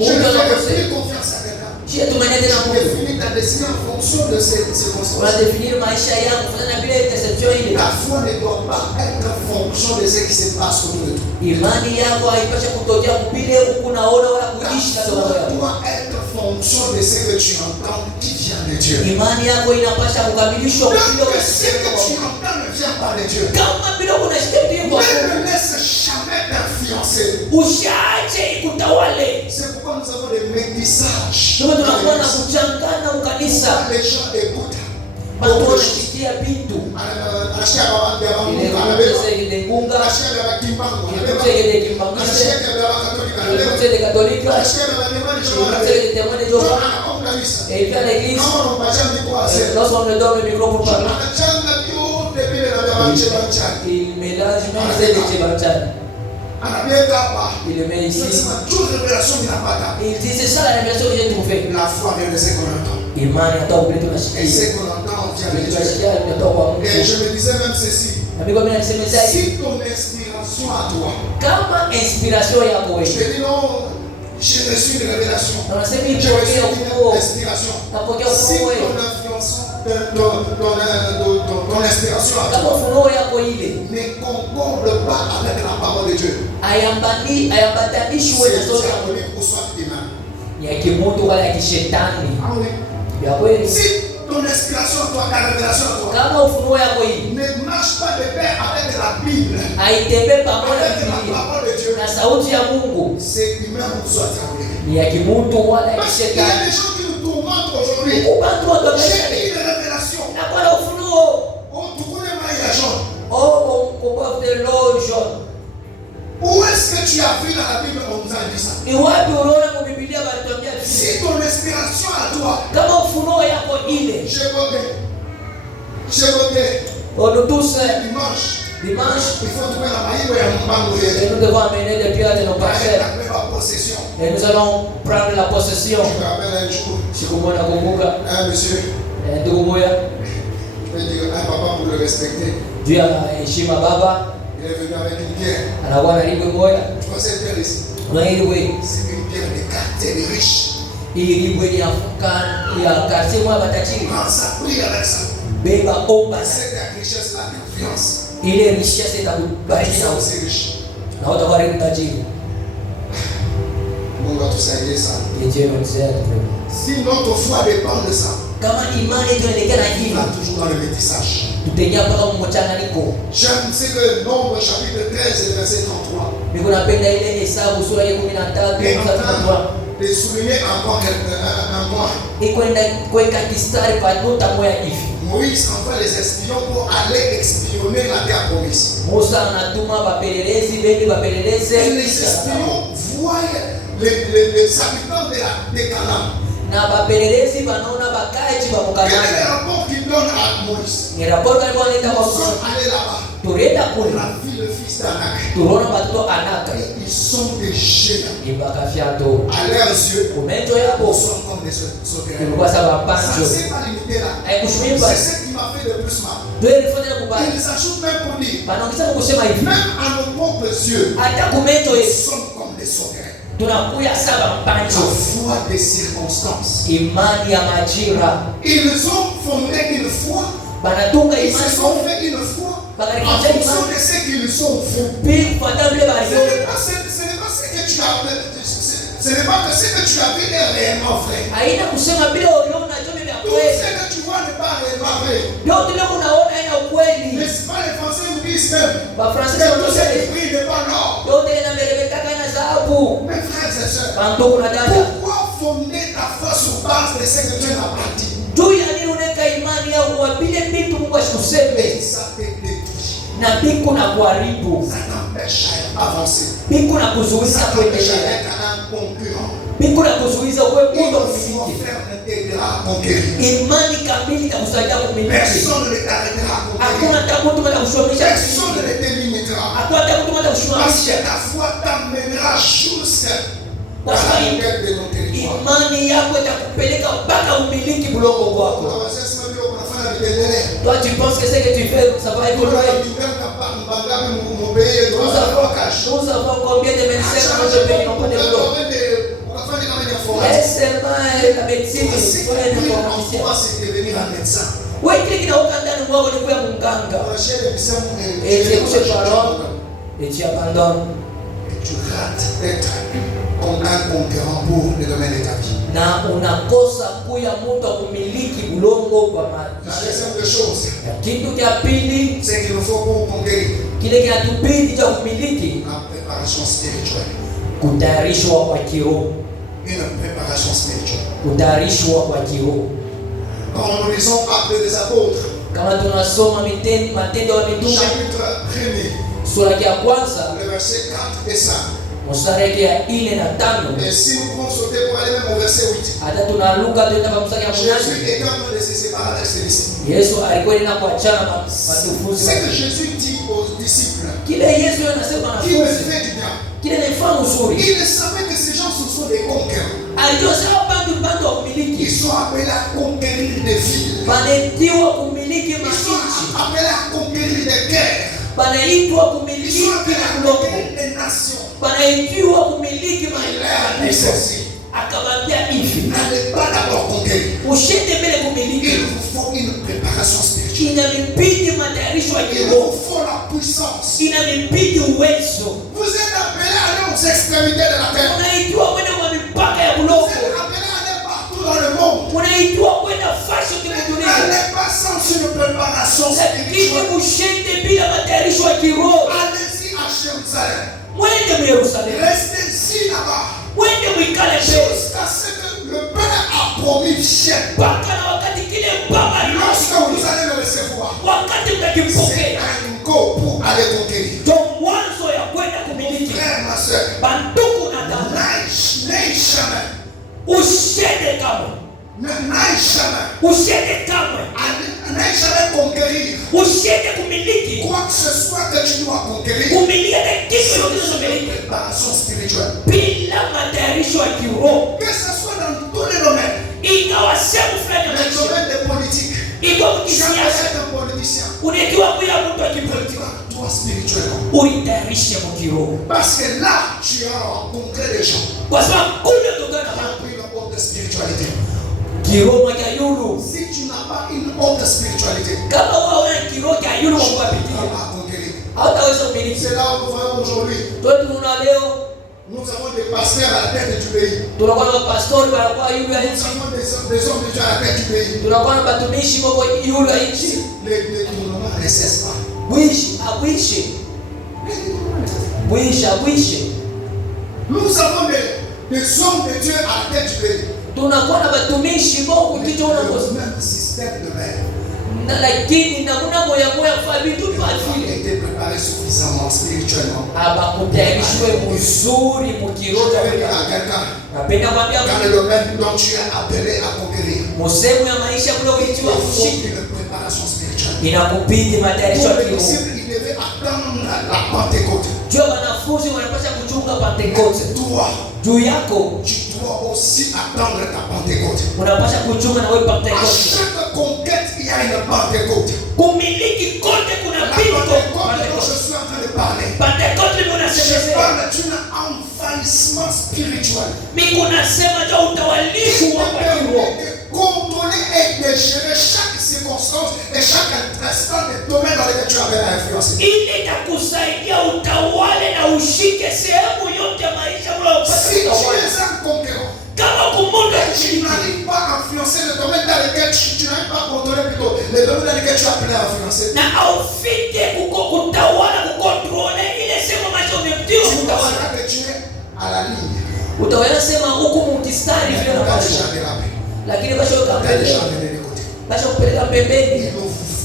Je ne ferai plus confiance à quelqu'un. Njia tumanende na Tu Mungu. définis ta destinée en fonction de ces circonstances. Unadefinir maisha yako kutokana na vile interception ile. Ta foi ne doit pas être en fonction de ce qui se passe autour de toi. Imani yako haipaswi kutokea kupile ukunaona wala Ta kuishi foi katika roho yako. doit être en fonction de ce que tu entends qui vient de Dieu. Imani yako inapaswa kukamilishwa Donc kupile que ce que tu kwa entends ne vient pas de Dieu. kama vile unashikia ndio kwa Ne me laisse jamais t'influencer. ushaache ikutawale. C'est pourquoi nous avons des métissages. Ndio tunakuwa na kuchangana ukanisa. Les gens écoutent. Watu wanashikia vitu. Ile kucheza ile ngunga, ile kucheza ile kimbangisho, ile kucheza ile katolika, ile kucheza ile témoin de Jéhovah. Et il vient à l'église, lorsqu'on me donne le micro pour parler, il mélange même les Tchébachane. Il le met ici. Il dit c'est ça la révélation que j'ai trouvée. La foi vient de ce qu'on entend. Imani hata upite Et tunashikia. ce qu'on entend vient de Dieu. Tunashikia kutoka kwa Mungu. Et je me disais même ceci. Na Biblia inasema hivi, Si ton inspiration à toi, kama inspiration yako je wewe. te dis non, j'ai reçu une révélation. Na unasema hivi J'ai reçu pokea une ufunuo. inspiration. Napokea Si ufunuo wewe. ton influence, ton inspiration à Kama toi ufunuo yako ile ne concorde pas avec la parole de Dieu, hayaambatanishwe c'est na sote ya Mungu. diabolique ou soit humain. Ni ya kimuntu wala ya kishetani. Ah oui. Ya kweli. Si ton inspiration à toi, ta révélation à toi, Kama ufunuo yako hii ne marche pas de pair avec la Bible, haitembee pamoja na avec la Biblia parole de Dieu, na sauti ya Mungu, c'est humain ou soit diabolique. ni ya kimuntu wala ya Parce qu'il y a kishetani. des gens qui nous tourmentent aujourd'hui. Kubantu watu J'ai wamesha eu une révélation. na kwa na ufunuo. Oh, tu connais Maïa Jean. Oh, on de l'ojon. Où est-ce que tu as vu dans la Bible on nous a dit ça? Ni wapi unaona kwa Biblia wanatuambia hivi? Si ton inspiration à toi, Kama ufunuo yako ile. je votais On tous dimanche, dimanche, il faut trouver la maïe et un bango. et nous devons amener des pierres de nos parcelles. La possession. Et nous allons prendre la possession. Je me rappelle un jour, Siku moja nakumbuka un monsieur, ndugu moja je vais dire un papa pour le respecter, juu ya heshima baba il est venu avec une pierre. anakuwa na libwe moja. Tu vois cette pierre ici? Na hii libwe, C'est une pierre de quartier de riche. hii libwe ni ya quartier moja matajiri. Quand ça prie avec ça, Beba omba na cette richesse-là d'influence. ile richesse itakubariki Tu na es aussi riche. na utakuwa ni tajiri. Mungu atusaidie sana. Ndiye mzee. Si notre foi dépend de ça, Kama imani yetu inaelekea na il hili, va toujours dans le métissage. tutaingia mpaka mchanganyiko. J'aime, c'est le Nombre chapitre 13 et verset 33. Niko napenda ile Hesabu sura ya 13 Et mstari wa 33. enfin, de souligner encore un point. Iko nenda kuweka kistari kwa nukta moja hivi. Moïse envoie les espions pour aller espionner la terre promise. Musa anatuma bapelelezi wengi bapeleleze. Et les espions voient les habitants de Canaan. Na bapelelezi banaona bakaji ba Quel est Mukana. le rapport qu'ils donnent à Moïse? Ni raporo kali wanaenda kwa Ils sont Musa. allés là-bas. Turenda kule. On a vu le fils d'Anak. Tunaona watoto Anaka. Ils sont des géants. Ibakafyato. À leurs yeux, Kumecho ils yako. sont comme des sauterelles. Ilikuwa sawa Ça panjo. ne s'est pas limité là. Haikushimba. C'est ce qui m'a fait le plus mal. Ndio ilifanya kubali. Ils ajoutent même pour dire, Banaongeza kusema hivi. même à nos propres yeux, Hata kumecho ils yetu sont comme des sauterelles. tunakuya saba La mpanjo. foi des circonstances. Imani ya majira. Ils ont fondé une foi. Banatunga Ils se imani sont fait une foi en bakarikisha fonction imani. de ce qu'ils ont fait. Puis kufuatana vile Ce balivyo. n'est pas ce que tu as ce n'est pas que ce que tu as vu est réellement vrai. Haina kusema bila uliona ndio vya Tout kweli. ce que tu vois n'est pas réellement vrai. Ndio tule kunaona haina ukweli. N'est-ce pas les Français nous disent même Ba que Francis tout ce wanasema qui brille n'est pas l'or. yote inameremetaka na dhahabu. Mes frères et sœurs, Bandugu na dada. pourquoi fonder ta foi sur base de ce que Dieu n'a pas dit? Juu ya nini unaweka imani yako kwa vile vitu Mungu asikuseme Et ça te détruit. na biku na kuharibu. Ça t'empêche à avancer. Biku na kuzuiza Ça t'empêche à kuendelea. être un concurrent. Biku na kuzuiza uwe Une mtu foi kumiliki. ferme t'aidera à conquérir. Imani kamili itakusaidia kumiliki. Personne ne t'arrêtera à conquérir. Hakuna hata mtu mwenye kushamisha. Personne ne te limitera. Hakuna hata mtu mwenye Parce kushamisha. que ta foi t'amènera jusqu'à Kwa la sababu conquête de ton territoire. imani yako itakupeleka mpaka umiliki bulongo wako. Toi tu penses que ce que tu fais ça va évoluer. Nous avons combien de médecins dans notre pays qui n'ont pas de boulot? Est-ce seulement la médecine, c'est devenir un médecin. Ouais, qui n'a aucun dans le monde de faire mon ganga. Et tu écoutes ces paroles et tu abandonnes. Et tu rates d'être comme un conquérant pour le domaine de ta vie. Na unakosa kuya mtu kumiliki bulongo kwa maisha. La deuxième chose, Kitu cha pili, c'est qu'il nous faut pour conquérir. kile kinatubidi cha kumiliki, La préparation spirituelle. kutayarishwa kwa kiroho. Une préparation spirituelle. Kutayarishwa kwa kiroho. Quand nous lisons Actes des Apôtres, Kama tunasoma matendo ya mitume chapitre 1er, sura ya kwanza le verset 4 et 5. mstari ya 4 na 5. Et si nous pouvons sauter pour aller même au verset 8. Hata tunaruka tuenda kwa mstari ya 8. Jésus est en train de se séparer de ses disciples. Yesu alikuwa anaenda kuachana na wanafunzi. Ce que Jésus dit aux disciples, Kile Yesu anasema na qui me wanafunzi, fait du bien. kile ni mfano mzuri. Il savait que ces gens ce sont des conquérants. Alijua sawa bado wa kumiliki. Ils sont appelés à conquérir des villes. Wanaitiwa kumiliki Ils mashamba. sont appelés à conquérir des guerres. Wanaitwa Ils kumiliki sont appelés à bulongo. conquérir des nations. Wanaitiwa kumiliki Il a dit mashamba. ceci. Akamwambia hivi, N'allez pas d'abord conquérir. ushinde mbele kumiliki. Il vous faut une préparation spirituelle. Inabidi matayarisho ya Il kiroho. vous faut la puissance. Inabidi uwezo. Vous êtes appelés à aller aux extrémités de la terre. Unaitwa kwenda kwa mipaka ya Vous bulongo. êtes appelés à aller partout dans le monde. Unaitwa kwenda fashi kimudunia. N'allez pas sans une préparation Lakini spirituelle. ushinde bila matayarisho ya kiroho. Allez-y à Jérusalem. Mwende mu Yerusalemu. Restez-y là-bas. Mwende mwikale mbele. Jusqu'à ce que le Père a promis vienne. Mpaka na wakati kile baba Lorsque vous alikuwa. allez le recevoir, Wakati c'est mtakimpokea. un go pour aller conquérir. Ndio mwanzo ya kwenda kumiliki. Frère, ma soeur, Banduku na dada. n'aille jamais. Ushinde kamwe. N'aille jamais. Ushinde kamwe. N'aille jamais conquérir. Ushinde kumiliki. Quoi que ce soit que tu dois conquérir, Kumilia na kitu c'est unachomiliki. une préparation spirituelle. Bila matayarisho ya kiroho. Que ce soit dans tous les domaines. Ingawa sehemu fulani ya Le maisha. domaine des politiques. Iko Tu as kisiasa. été un politicien. Unakiwa kuya mtu wa kipolitiki. Toi spirituellement. Uitayarishe mu kiroho. Parce que là, tu as rencontré des gens Kwa sababu kule tokana qui na ont pris une haute spiritualité. kiroho cha yulu. Si tu n'as pas une haute spiritualité, Kama wewe una kiroho cha yulu tu wa ne kupitia. vas pas conquérir. Hautaweza kumiliki. C'est là où nous voyons aujourd'hui. Toi tuna leo Nous avons des pasteurs à la tête du pays. tunakuwa na pastori wanakuwa yulu ya Nous nchi. avons des hommes de Dieu à la tête du pays. Tunakuwa na batumishi wako yulu ya nchi. Les détournements ne cessent pas. Bwishi, abwishi. Bwishi, abwishi. Nous avons des hommes de Dieu à la tête du pays. Tunakuwa na batumishi wako kitu Le unakosa. même système de mère. Na lakini nakuna moya moya kwa vitu Ils ont vile. été préparés suffisamment spirituellement. Abakutayarishwe mzuri mu kiroho. Je vais dire à quelqu'un, Napenda kwambia dans le domaine dont tu es appelé à conquérir, musemu ya maisha kule il uitiwa faut kushika. une préparation spirituelle. Inakupidi matayarisho ya Pour les kiroho. disciples, ils devaient attendre la Pentecôte. Jua wanafunzi wanapaswa kuchunga Pentekoste. Toi, Juu yako tu dois aussi attendre ta Pentecôte. unapaswa kuchunga na wewe À Pentekoste. chaque conquête, il y a une Pentecôte. Kumiliki kote kuna La pili Pentecôte kwa dont je Pentekoste. suis en train de parler, Pentekoste je unasemezea. parle d'un envahissement spirituel. Mimi kunasema cha utawalifu Il wa te kwa permet kiroho. de contrôler et de gérer chaque circonstance et chaque instant des domaines dans lesquels tu avais à influencer. Ili itakusaidia utawale na ushike sehemu yote ya maisha unayopata Si tu utawale. es un conquérant, Kama kumudu et tu n'arrives pas à influencer le domaine dans lequel tu n'arrives pas à contrôler plutôt, le domaine dans lequel tu es appelé à influencer, na aufike kutawala kukontrole ile sehemu maisha umeptiwa tu kutawala. penseras que tu es à la ligne. Utaweza sema huku mukistari vile On t'a unapaswa. déjà dérapé. Lakini basha On t'a ukapeleka déjà amené de côté. basha kupeleka pembeni.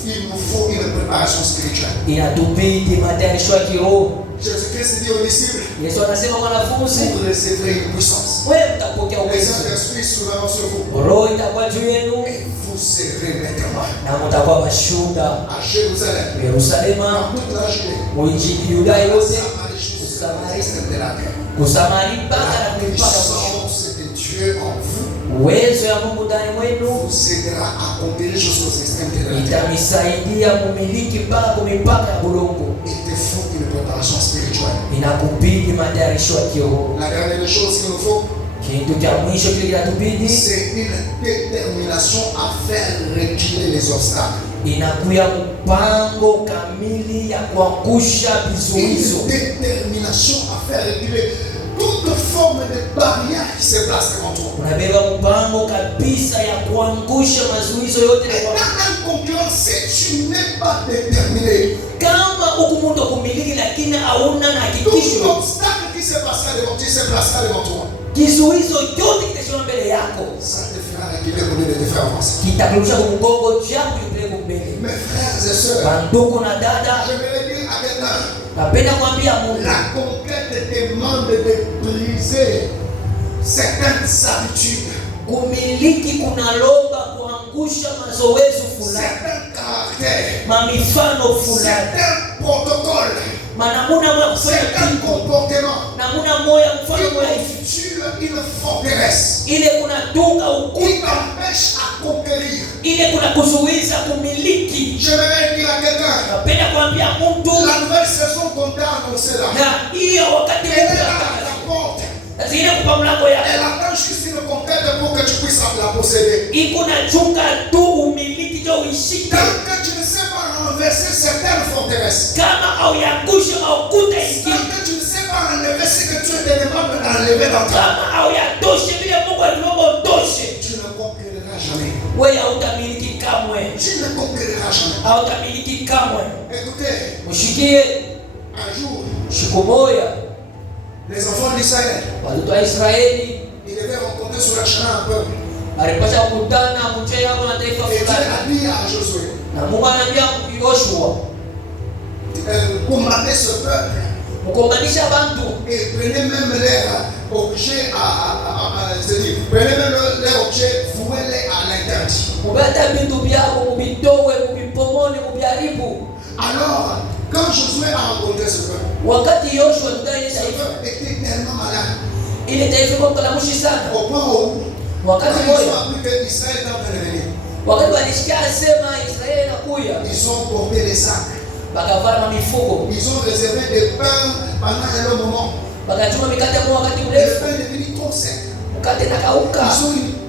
Il nous faut une préparation spirituelle. Inatubidi matayarisho ya kiroho. Jésus-Christ dit aux disciples, Yesu anasema wanafunzi, vous recevrez une puissance. wewe mtapokea Les uwezo. Saint-Esprit souverain sur vous. Roho itakuwa juu yenu Et vous serez mes témoins. na mtakuwa mashuhuda À Jérusalem, Yerusalema, dans toute la Judée, mji Yuda yote, Samarie jusqu'aux extrêmes de la terre. kusamari mpaka na La kuipaka mwisho. puissance de Dieu en vous Uwezo ya Mungu ndani mwenu vous aidera à conquérir jusqu'aux extrémités de la terre. itamisaidia kumiliki mpaka kumipaka ya bulongo. Il te faut une préparation spirituelle. Inakubidi matayarisho ya kiroho. La dernière chose qu'il nous faut, C'est une détermination à faire reculer les obstacles. Inakuya mpango kamili ya kuangusha vizuizo. Une détermination à faire reculer toute forme de barrière qui se place devant toi. Unabeba mpango kabisa ya kuangusha mazuizo yote. Dans un concurrent, si tu n'es pas déterminé, kama ukumundo kumiliki lakini hauna na hakikisho, tout obstacle qui se passera devant toi se placera devant toi. Kizuizo yote kitashona mbele yako. Ça te fera reculer au lieu de te faire avancer. Kitakurudisha kumgongo chako yupeleke mbele. Mes frères et sœurs, bandugu na dada, je vais dire à quelqu'un, napenda kuambia Mungu, la conquête demande de briser certaines habitudes. Kumiliki kunalomba kuangusha mazoezi fulani, certains caractères, mamifano fulani, certains protocoles, manamuna mwa kufanya certains comportements. namuna moya mfano moya Une forteresse ile kunatunga qui ukuta, t'empêche à conquérir. ile kuna kuzuiza kumiliki. Je vais dire à quelqu'un, Napenda kuambia mtu, la nouvelle saison qu'on t'a annoncée là, na hiyo wakati elle est là à la porte. zile kwa mlango yako, Elle attend juste une conquête pour que tu puisses la posséder. iko na chunga tu umiliki jo uishike. Tant que tu ne sais pas renverser certaines forteresses, Kama hauyangusha maukuta tant ingine, que tu ne sais pas enlever ce que tu es demandé d'enlever dans ta vie, kama hauyatoshe vile Mungu aliomba utoshe, tu ne conquériras jamais. wewe hautamiliki kamwe, Tu ne conquériras jamais. hautamiliki kamwe. Écoutez, Mshikie un jour, siku moja les enfants d'Israël, watoto wa Israeli ils devaient rencontrer sur leur chemin un peuple. alipasha kukutana mche yako na taifa Et Dieu fulani, a dit à Josué, na Mungu anambia Yoshua, combattez ce peuple mkombanisha bantu et prenez même leurs objets c'est-à-dire, prenez même leurs objets, vouez-les à l'interdit. mubata bintu byabo mubitowe mubipomone mubyaribu. Alors, quand Josué a rencontré ce peuple, Wakati Yoshua tutani ce taifa peuple était tellement malade ile taifa kwa kalamushi sana, au point où, quand wakati ils moja ont appris que Israël est en train de venir, wakati walisikia asema Israeli inakuya, ils ont porté des sacs, bakavaa mifugo, ils ont réservé des pains pendant un long moment. bakachuma mikate kwa wakati Et le mrefu, pain est devenu trop sec. mkate nakauka,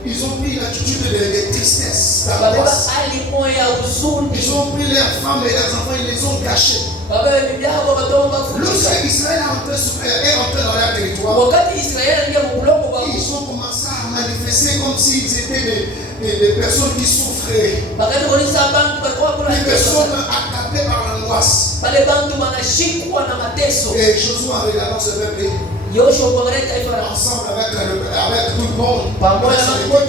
Ils ont pris l'attitude de tristesse, babeba d'angoisse. hali moya ya huzuni, Ils ont pris leurs femmes et leurs enfants, ils les ont cachés. babeba bibi yao batoa bafunika. Lorsque Israël est rentré dans leur territoire, Wakati Israeli ndio mlongo wa ils ont commencé à manifester comme s'ils étaient des personnes qui souffraient, wakati walisa bantu walikuwa kuna des personnes accablées par l'angoisse. wale bantu wanashikwa na mateso. Et Josué a regardé ce peuple Yoshua kuangalia taifa la ensemble avec tout le monde. pamoja na wote,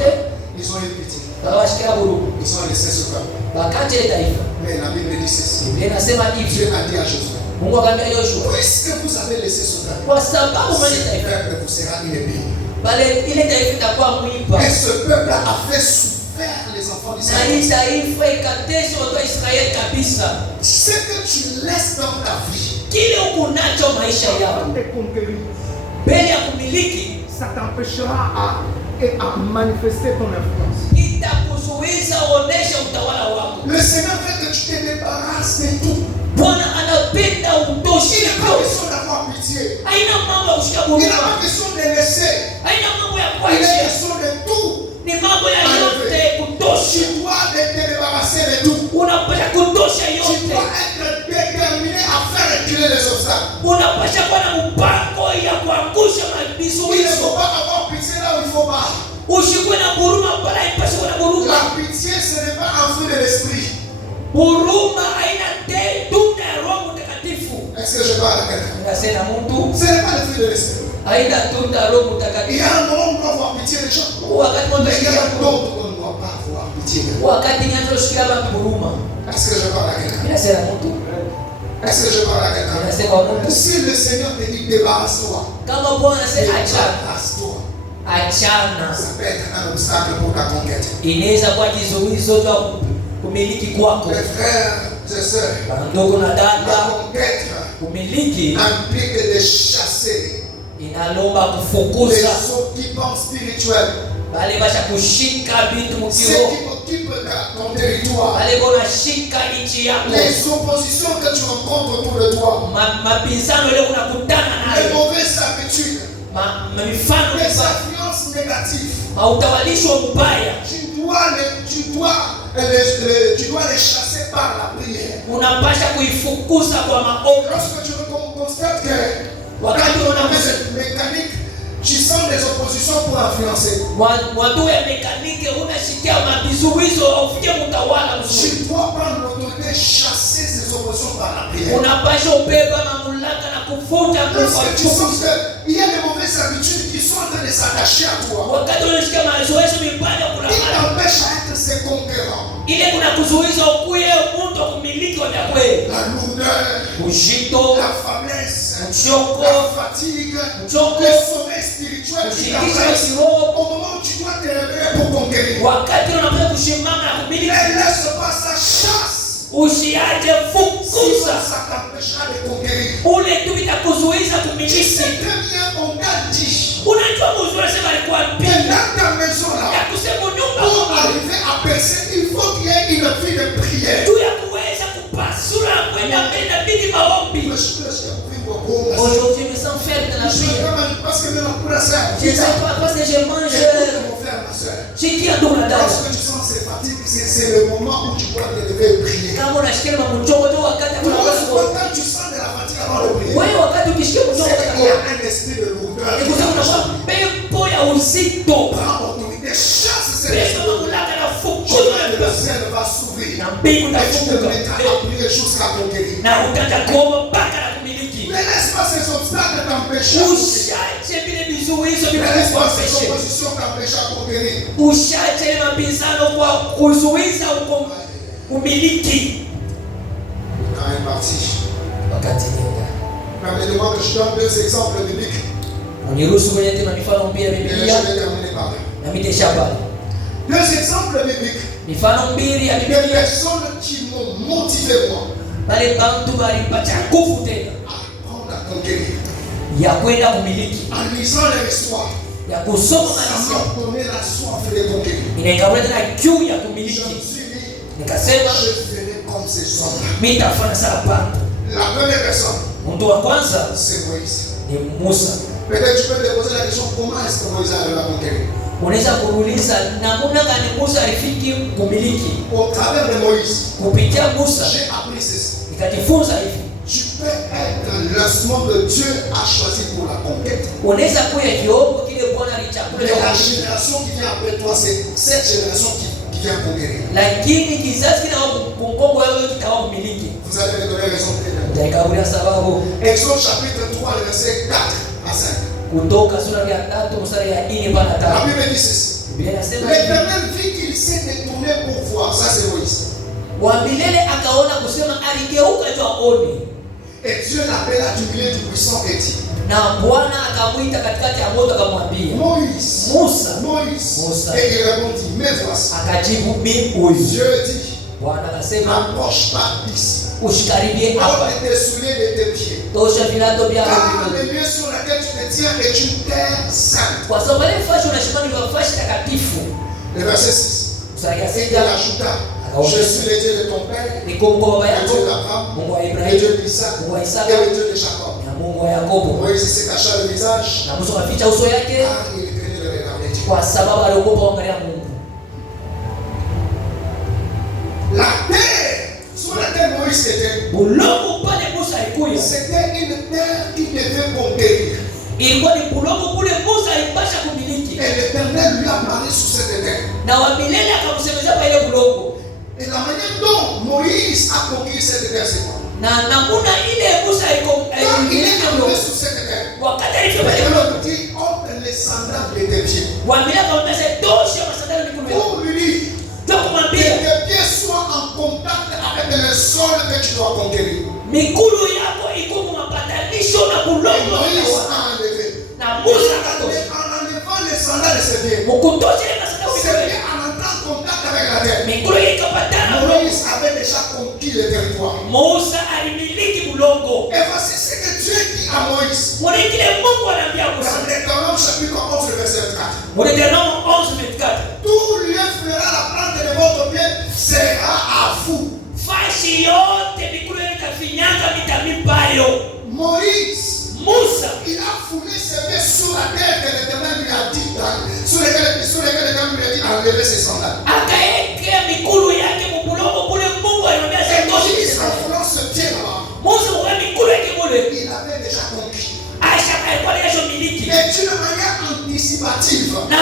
Ils ont eu pitié. wakawashikia huruma, Ils ont laissé ce peuple. wakache taifa. Mais la Bible dit ceci. Biblia inasema hivi, Dieu a dit à Josué, Mungu akamwambia Yoshua, puisque vous avez laissé ce peuple, kwa sababu mali ce taifa peuple vous sera une épine. bale ile taifa itakuwa mwiba, Et ce peuple a fait souffrir les enfants na d'Israël. hii taifa ikatesha watu wa Israeli kabisa. Ce que tu laisses dans ta vie, Kile uko nacho maisha yako de conquérir, mbele ya kumiliki ça t'empêchera à manifester ton influence. itakuzuiza uonesha utawala wako. le Seigneur veut que tu te débarrasses de tout. Bwana anapenda Il utoshi n'est pas yote. question d'avoir pitié. Haina mambo ya kushika Il n'est huruma, pas question de laisser. haina mambo ya Il est kuachia, question de tout. ni mambo ya yote kutoshi. Tu dois te débarrasser de tout. Unapasha kutosha Tu yote, dois être déterminé à faire reculer les obstacles. unapasha kuwa na mpango ya kuangusha Il ne vizuizo. faut pas avoir pitié là où il faut pas. Usikwe na huruma pale ipashe kuwa na huruma. La pitié, ce n'est pas un fruit de l'esprit. Huruma haina tunda ya Roho Mtakatifu. Est-ce que je parle à quelqu'un? Unasema mtu Ce n'est pas le fruit de l'esprit. haina tunda ya Roho Il y Mtakatifu. a un moment où on doit avoir pitié des gens. Wakati mmoja Mais il y shikia a huruma, d'autres qu'on ne doit pas avoir pitié de. wakati nyanzo shikia bantu huruma. Est-ce que je parle à quelqu'un? Inasema mtu, Est-ce que je parle à quelqu'un? inasema mtu. Si le Seigneur te dit débarrasse-toi, Kama Bwana anasema achana, débarrasse-toi. achana. Ça peut être un obstacle pour ta conquête. Inaweza kuwa kizuizo cha kumiliki kwako. Mes frères et sœurs, Ndugu na la dada, conquête kumiliki implique de chasser inalomba les kufukuza occupants spirituels, bale basha kushika vitu ceux mukiro, qui occupent ton territoire, bale bonashika nchi yako, les oppositions que tu rencontres autour de toi, mapinzano ile unakutana les nayo, mauvaises habitudes, mifano les mibaya, influences négatifs. Tu dois les chasser par la prière. Lorsque tu constates que cette mécanique, tu sens des oppositions pour influencer. Tu dois prendre l'autorité, chasser ces oppositions par la prière. Lorsque tu sens qu'il y a des mauvaises habitudes qui sont en train de s'attacher à toi, il t'empêche à être ses concurrents. La lourdeur, la faiblesse, la fatigue, le sommeil spirituel qui t'empêche. Au moment où tu dois te réveiller pour conquérir, laisse pas sa chasse. Usiache fukuza Ça t'empêchera de conquérir. ule tu itakuzuiza Tu kumiliki. sais très bien, on t'a dit Unajua mzuri sema alikuwa que pia dans ta maison là, ya kusema nyumba pour arriver à percer, il faut qu'il y ait une vie de prière. tu ya kuweza kupasura kwenda mbele na bidi maombi. Aujourd'hui nous sommes faibles dans la prière. Parce que nous avons la sœur. Je ne sais pas parce que je mange. Mon frère, ma sœur. J'ai dit à tout le monde. Lorsque tu sens ces fatigues, c'est le moment où tu dois te lever et prier. Kama unashikia mchongo tu wakati Quand tu sens de la fatigue avant de prier, wewe wakati ukishikia mchongo c'est qu'il y a un esprit de lourdeur. ni kusema unakuwa pepo ya uzito. Prends autorité, chasse cet Pepo esprit. mamlaka na Le fukuza ciel va s'ouvrir. na mbingu Et tu te itafunguka mettras à prier jusqu'à conquérir. na utaanza kuomba mpaka na kumiliki. Ne laisse pas ces obstacles t'empêcher. Ushache vile vizuizo Ne laisse pas ces vinakukwamisha. oppositions t'empêcher à conquérir. Ushache ile mabizano kwa kuzuiza umiliki. Dans une partie. Wakati nenda. Permettez-moi que je donne deux exemples bibliques. Uniruhusu kwenye tena mifano mbili ya Et je Biblia vais terminer par là. na miteshaba. Deux exemples bibliques. Mifano mbili ya Des Biblia personnes qui m'ont motivé moi bale bantu balipatia nguvu tena à apprendre à conquérir. ya kwenda kumiliki, En lisant leur histoire, ya kusoma ça maandiko m'a donné la soif de conquérir. inaikabula tena kiu ya Je me kumiliki. suis dit, Nikasema je ferai comme ces hommes. mimi nitafanya sawa bantu. La première personne, Mtu wa kwanza c'est Moïse. ni Musa. Peut-être tu peux te poser la question, comment est-ce que Moïse arrive à conquérir? Unaweza kuuliza namna gani Musa alifiki kumiliki? Au travers de Moïse, Kupitia Musa j'ai appris ceci. nikajifunza hivi, Tu peux être l'instrument que Dieu a choisi pour la conquête. unaweza kuwa kiombo kile Bwana alichagua Mais cha la kumiliki. génération qui vient après toi, c'est cette génération qui vient conquérir. Lakini kizazi kina Kongo wewe kitawa kumiliki. Vous allez me donner raison très bien. Nikakulia sababu Exode chapitre 3, le verset 4 à 5. Kutoka sura ya 3 mstari ya 4 mpaka La 5. Bible dit ceci. Biblia inasema hivi, L'Éternel vit qu'il s'est détourné pour voir. Ça, c'est Moïse. wa milele akaona kusema aligeuka tu aone, Et Dieu l'appela du milieu du buisson et dit, na Bwana akamwita katikati ya moto akamwambia Moïse, Musa. Moïse. Musa. Et il répondit, mais voici. Akajibu mimi huyu. Dieu dit, Bwana akasema n'approche pas ici. usikaribie hapa, Porte tes souliers de tes pieds. tosha vilato vyako Car vizuri. le lieu sur lequel tu te tiens est une terre sainte. Kwa sababu ile fashi unashimani ni fashi takatifu. Le verset 6. Mstari ya Et il 6 ajouta, je suis le Dieu de ton père, ni Mungu wa baba le yako, Dieu d'Abraham, Mungu wa le Ibrahimu, Dieu d'Isaac Mungu wa et Isaka le Dieu de Jacob. na Mungu wa Yakobo. Moïse s'est caché le visage Na Musa akaficha uso yake car il craignait de regarder Dieu. kwa sababu aliogopa kuangalia Mungu. La terre sur laquelle Moïse était, Bulongo pale Musa alikuya c'était une terre qui devait conquérir. ilikuwa ni bulongo kule Musa alipasha kumiliki, Et l'Éternel lui a parlé sur cette terre. na wa milele akamsemeza pa ile bulongo. Et la manière dont Moïse a conquis cette terre, c'est quoi? Na namuna ile Musa Quand il est alimiliki arrivé bulongo, sur cette terre, wakati alifika pale l'Éternel bulongo, lui dit, ôte les sandales de tes pieds. wa milele akamwambia tosha masandali mikono yako, Pour lui dire ndio que kumwambia tes pieds soient en contact avec le sol que tu dois conquérir. mikulu yako iko mu mapatanisho na Et bulongo. Moïse a enlevé. Na Musa akatosha En enlevant les sandales de ses pieds, mukutosha ile masandali ses mikono pieds en entrant en contact avec la terre. mikulu yake ikapatana na bulongo. Moïse avait déjà conquis le territoire. Musa alimiliki bulongo. Et voici ce que Dieu dit à Moïse. Mwana kile Mungu anaambia Musa. Dans Deutéronome chapitre 11, verset 4. Deuteronome 11 levé ses sandales. Akaeka mikulu yake mubulongo kule Mungu alimwambia sitoshi. En voulant se pied là-bas, Mose mwa mikulu yake mule. il avait déjà conquis. Aisha alikuwa anasho miliki. Et d'une manière anticipative, Na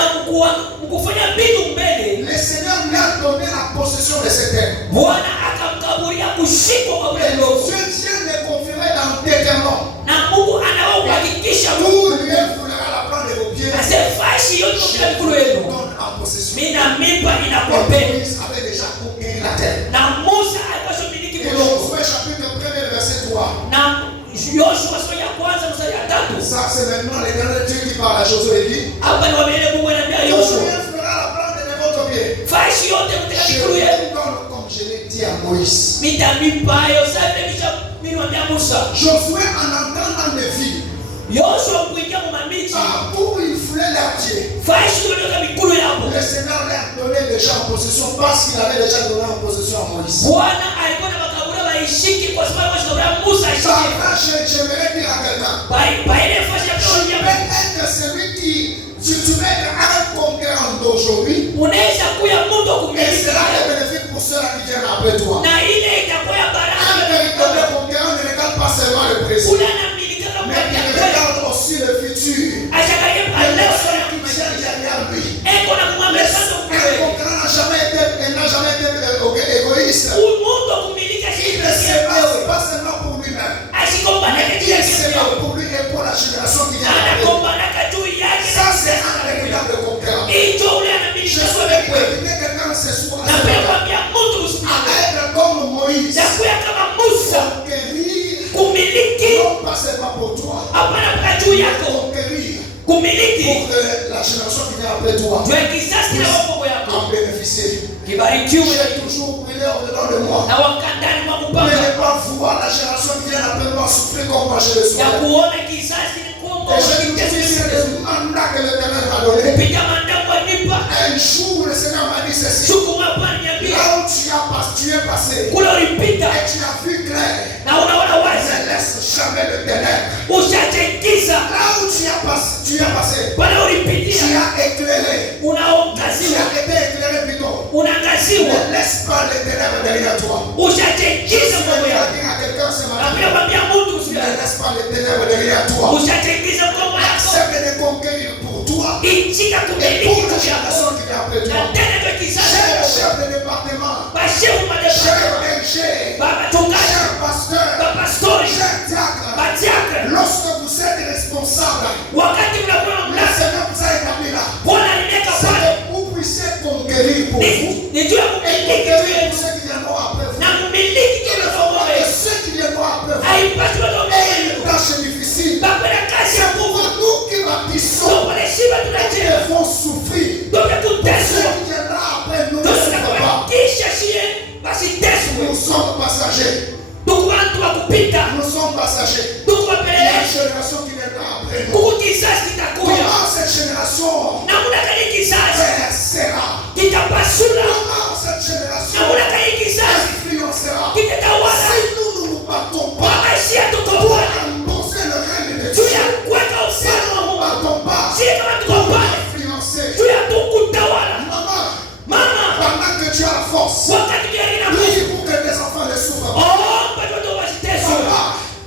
mkufanya vitu mbele. le Seigneur lui a donné la possession de ces terres. Bwana akamkaburia kushikwa kwa ule ndogo. Dieu ne confierait dans tes termes. Na Mungu anawa kuhakikisha Tout lieu voudra la prendre de vos pieds. asefashi yote kwa mikulu yenu. Donne en possession. Mina mimba inakwapeni. Moïse avait déjà conquis la terre. Na Musa alikuwa shomiliki Et bulongo. Josué chapitre 1er verset 3. Na Yoshua sura ya kwanza mstari ya 3. Ça c'est maintenant l'Éternel Dieu qui parle à Josué et dit, Hapa ni wabele Mungu anambia tout Yoshua. lieu voudra la prendre de votre pied. Fashi yote mtaka Je mikulu yenu. vous donne comme je l'ai dit à Moïse. Mitamipayo sasa kisha mimi niambia Musa. Josué en entendant les villes, Yoshua kuingia mu mamichi. partout où il voulait les pieds, Fashi yote kwa mikulu yako. le Seigneur l'a donné déjà en possession parce qu'il avait déjà donné en possession à Moïse. Bwana alikuwa na makaburi baishiki kwa sababu shikabura Musa Ça, ashiki. j'aimerais dire à quelqu'un, Ba ile fashi ya je kuingia. vais être celui qui, si tu mets un conquérant d'aujourd'hui, Unaweza kuya mtu et kumiliki. sera bénéfique pour ceux qui viennent après toi. Na ile itakuwa ya Un baraka. véritable conquérant ne regarde pas seulement le présent, Kula na miliki kama mais il mtakatifu. regarde aussi le futur. Ashakaye Et pale les sana ceux qui viennent derrière lui. eko na kumwambia sasa Un ukwe. conquérant n'a jamais été égoïste. Umuntu kumiliki Il ne ashiki. se passe pas seulement pour lui-même, Ashikombana mais katika il se kitu. bat pour lui et pour la génération qui vient après. Anakombana juu yake. Ça, c'est un véritable conquérant. Hicho ule Je anamiliki souhaite kwa inviter quelqu'un ce soir na pia kwambia mtu à usimame. être comme Moïse, Ya kuya kama Musa conquérir, kumiliki non pas seulement pour toi, hapana kwa juu yako. conquérir Kumiliki pour que la génération qui vient après toi juu ya kisasi na wako yako. en bénéficier. Kibarikiwe J'ai toujours prié au-dedans de moi. na wakandani mwa Mais kupanga ne pas voir la génération qui vient après moi souffrir comme moi je le ya souhaite. kuona kisasi ni kuomba Et je dis que c'est le mandat que l'Éternel m'a donné. kupitia mandamu wanipa Un jour, le Seigneur m'a dit ceci. siku hapa niambia Là où tu es passé, kule ulipita et tu as vu clair, na unaona wazi ne laisse jamais le ténèbre. ushachekiza Là où tu as passé, pale tu ulipitia as éclairé. Tu unaangaziwa as été éclairé plutôt. unaangaziwa Ne laisse pas le ténèbre derrière toi. Je ushachekiza veux mambo dire yako à quelqu'un ce na matin, pia kwambia mtu ne usiache laisse pas le ténèbre derrière toi. ushachekiza mambo yako Accepte de conquérir pour toi ichika et kumiliki pour la kitu chako génération qui vient après na toi. tena kwa kisasi Chef de département, bashefu cher madefaa DG, baba chungaji cher pasteur, baba stori cher diacre, batiaka lorsque vous êtes responsable, wakati mnakuwa le mlasa Seigneur vous a établi là. Bwana alimeka C'est pale que vous puissiez conquérir pour vous ni juu ya et kumiliki conquérir kitu pour ceux qui viendront après vous. na kumiliki Il kile faut voir que pamoja ceux qui viendront après vous haipati watu aient wengine une tâche difficile. bakwenda kazi ya C'est Mungu pour nous qui bâtissons ndio pale shiba et tunacheza vont souffrir. ndio Ceux kuteswa qui viendront après nous ne ndio souffrent pas. kisha shie basi teswe Nous sommes passagers. tuko watu wa kupita Nous sommes passagers. tuko Il y a une wapelelezi génération qui viendra après nous. huku kisasi kitakuya Comment cette génération namna gani kisasi sera? kitapasula Comment cette génération namna gani kisasi influencera? kitatawala Si nous ne nous battons pas wakashia pour tukopana imposer le règne de juu Dieu, ya kuweka si ufalme nous ne wa nous Mungu battons pas sie kama pour tukopana influencer, juu ya tukutawala maman, mama pendant que tu as la force, wakati gani na prie Mungu pour que tes enfants ne souffrent pas. omba watu wasiteswe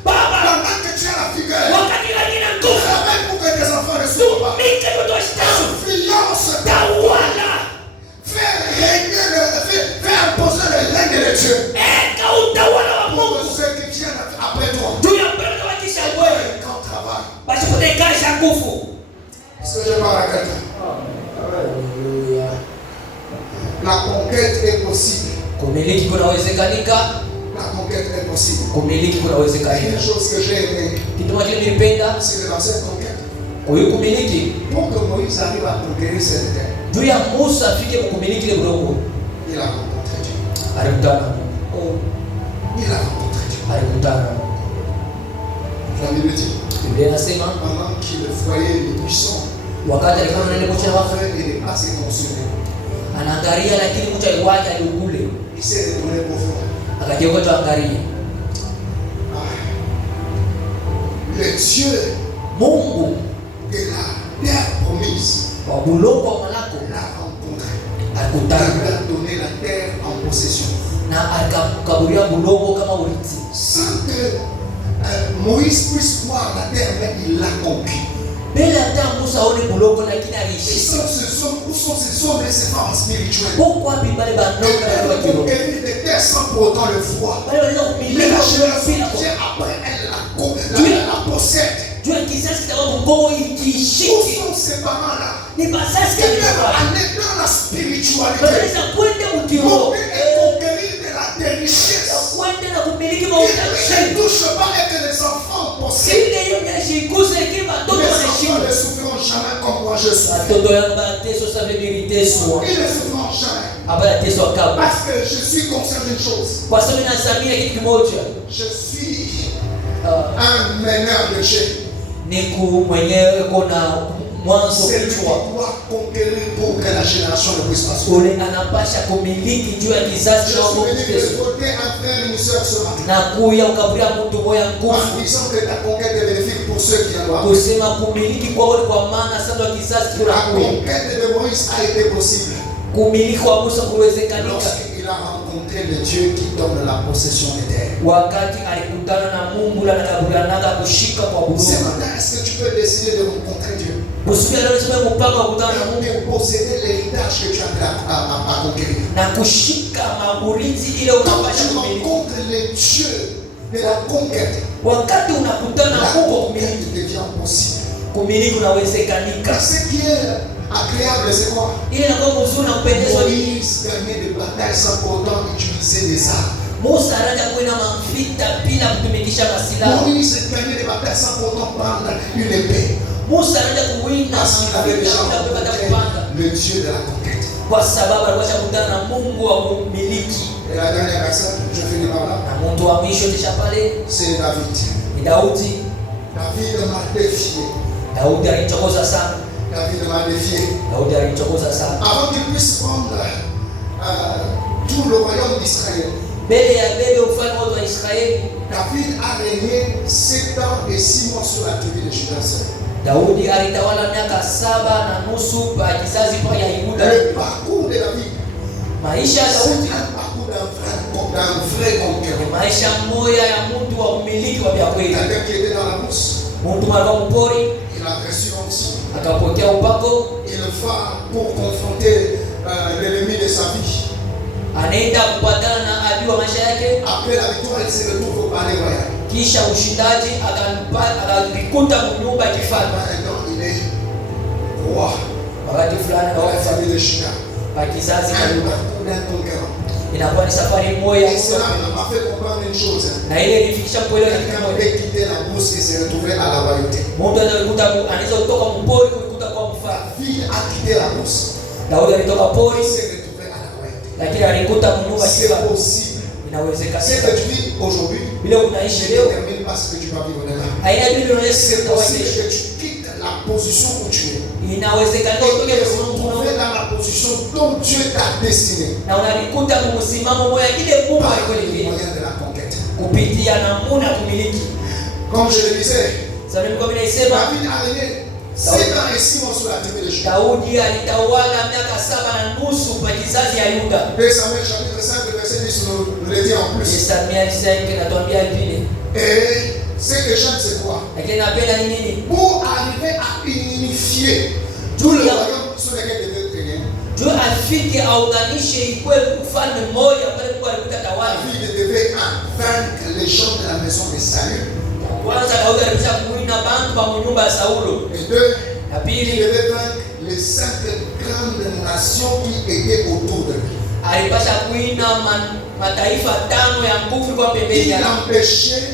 baba Pendant que tu as la vigueur, wakati gani na nguvu travaille pour que tes enfants ne souffrent pas. tumike watu wasiteswe Influence ta tawala fais imposer le règne de Dieu eka utawala wa pour Mungu ceux qui viennent après toi. juu ya mbele wakisha wewe Un grand travail. basi kutekasha nguvu Est-ce que je parle à quelqu'un? La conquête est possible. kumiliki kunawezekanika La conquête est possible. kumiliki Il y a kunawezekanika une chose que j'ai aimé, kitu moja nilipenda c'est que dans cette conquête, huyu kumiliki pour que Moïse arrive à conquérir cette terre, juu ya Musa afike kumiliki ile udongo il a rencontré Dieu. alikutana na Mungu Il a rencontré Dieu. alikutana na Mungu La Bible dit, Biblia inasema pendant qu'il voyait les buissons, wakati alikuwa anaenda kucha wafu il est passé consumé. anaangalia lakini mtu aliwaja aliugule Il s'est retourné pour voir. akageuka tu angalie Le Dieu Mungu de la terre promise wa bulongo wa malako l'a rencontré. akakutana lui a donné la terre en possession. na akakaburia bulongo kama urithi. Sans que Moïse puisse voir la terre, mais il l'a conquis. Mbele hata Musa aone bulongo lakini Où aliishika. sont ces hommes et ces femmes spirituels? Huko wapi bale bandoka Ils wa peuvent kiroho? conquérir des terres sans pour autant le voir. Bale wanaweza Mais kumiliki la kwa génération bila qui kwa. vient après, elle la possède. Jua kizazi kitakuwa mgongo Où ikiishiki. sont ces parents-là? Ni basasi Ils peuvent kabisa. aller dans la spiritualité. Wanaweza kwenda ukiroho. Monter et conquérir de la richesse. Kwenda na kumiliki Qui mautaji. ne touche pas et que les enfants possèdent. Ile hiyo yashikuze kima Les toto enfants wanashika. ne souffriront jamais comme moi je suis. Watoto yangu banateso sasa vile niteswa. Ils ne souffriront jamais. Hapana teswa kabla. Parce que je suis conscient d'une chose. Kwa sababu nasamia kitu kimoja. Je suis un meneur de Dieu. Niku mwenyewe kuna mwanzo C'est lui qui kichwa. doit conquérir pour que la génération ne puisse pas souffrir. Ule anapasha kumiliki juu ya kizazi Je na suis venu kuteswa. de voter un frère et une soeur ce matin. Na kuya ukaburia mtu moya En nguvu. disant que ta conquête est bénéfique pour ceux qui en doivent. Kusema kumiliki kwa wote kwa maana sana kizazi La kinakuya. conquête de Moïse a été possible Kumiliki kwa Musa kuwezekanika lorsqu'il a rencontré le Dieu qui donne la possession des terres. wakati alikutana na Mungu na akaburanaga kushika kwa Ce bulongo. matin, est-ce que tu peux décider de rencontrer Dieu Usiku leo sema mpaka kukutana na Mungu et posséder l'héritage que tu as à conquérir? na kushika maurithi ile Quand unapasha tu kumiliki. rencontres les dieux de la conquête, Wakati unakutana la huko conquête kumiliki, devient possible. kumiliki unawezekanika. Ce qui est agréable, c'est quoi? Ile inakuwa mzuri na kupendezwa ni Moïse gagnait des batailles sans pour autant utiliser des armes. Musa anaja kuenda mavita bila kutumikisha masilaha. Moïse gagnait des batailles sans pour autant prendre une épée. Musa anaja kuwinda Parce qu'il avait mavita déjà bila kupata rencontré kupanga le Dieu de la conquête. kwa sababu alikuwa kukutana na Mungu wa kumiliki. Et la dernière personne, je finis par là, Na mtu wa mwisho kisha pale c'est David. ni Daudi. David m'a défié. Daudi alichokoza sana. David m'a défié. Daudi alichokoza sana. Avant qu'il puisse prendre tout le royaume d'Israël, Mbele ya bebe ufalme wote wa Israeli, David a régné 7 ans et 6 mois sur la tribu de Juda seul. Daudi alitawala miaka 7 na nusu pa kizazi pa ya Yuda. Le parcours de David, Maisha ya c'est Daudi un parcours d'un vrai conquérant. ni maisha moja ya mtu wa kumiliki wa vya kweli. Quelqu'un qui était dans la bourse, Mtu alikuwa mpori, il a reçu onction. akapokea upako, Il va pour confronter l'ennemi de sa vie. anaenda kupatana na adui wa maisha yake. Après la victoire, il se retrouve au palais royal. Kisha ushindaji akalikuta nyumba ya kifalme. Maintenant, il est roi Wakati fulani dans la na famille de Juda. pa kizazi cha Un Yuda parcours d'un conquérant. inakuwa ni safari moja. Et cela m'a fait comprendre une chose. Na ile ilifikisha kuelewa kitu Quelqu'un kimoja. peut quitter la bourse et se retrouver à la royauté. Mtu anaweza kutoka mpori kukuta kwa mfalme. David a quitté la bourse. Daudi alitoka Il pori s'est retrouvé à la royauté. lakini alikuta nyumba C'est kifalme. possible. Ce Inawezekana. que tu vis aujourd'hui Bila unaishi ne leo détermine pas ce que tu vas vivre demain. haina bibi unaweza C'est possible kuishi. que tu quittes la position où tu es. Inawezekana Et utoke te msimamo retrouver dans la position dont Dieu t'a destiné. na unalikuta msimamo moja ile Mungu Par alikuwa le hivi moyen de la conquête. kupitia namna kumiliki. Comme je le disais, Sasa mimi kwa vile nasema David a régné 7 ans et 6 mois sur la tribu de Juda. Daudi alitawala miaka 7 na nusu kwa kizazi ya Yuda. 2 Samuel chapitre 5, verset 10 nous le dit en plus. Samuel 5 inatuambia vile. Et ce que j'aime, c'est quoi? Lakini napenda ni nini? Pour arriver à unifier tout le royaume sur lequel il devait régner, Juu afike aunganishe ikuwe ufalme mmoja pale Mungu alikuta tawala. David devait vaincre les gens de la maison de Saül. Kwanza Daudi alipasha kuwina bantu ba nyumba ya Saulo. Et deux, Ya il pili devait vaincre les 5 grandes nations qui étaient autour de lui. alipasha kuwina mataifa 5 ya nguvu kwa pembeni Il yake. empêchait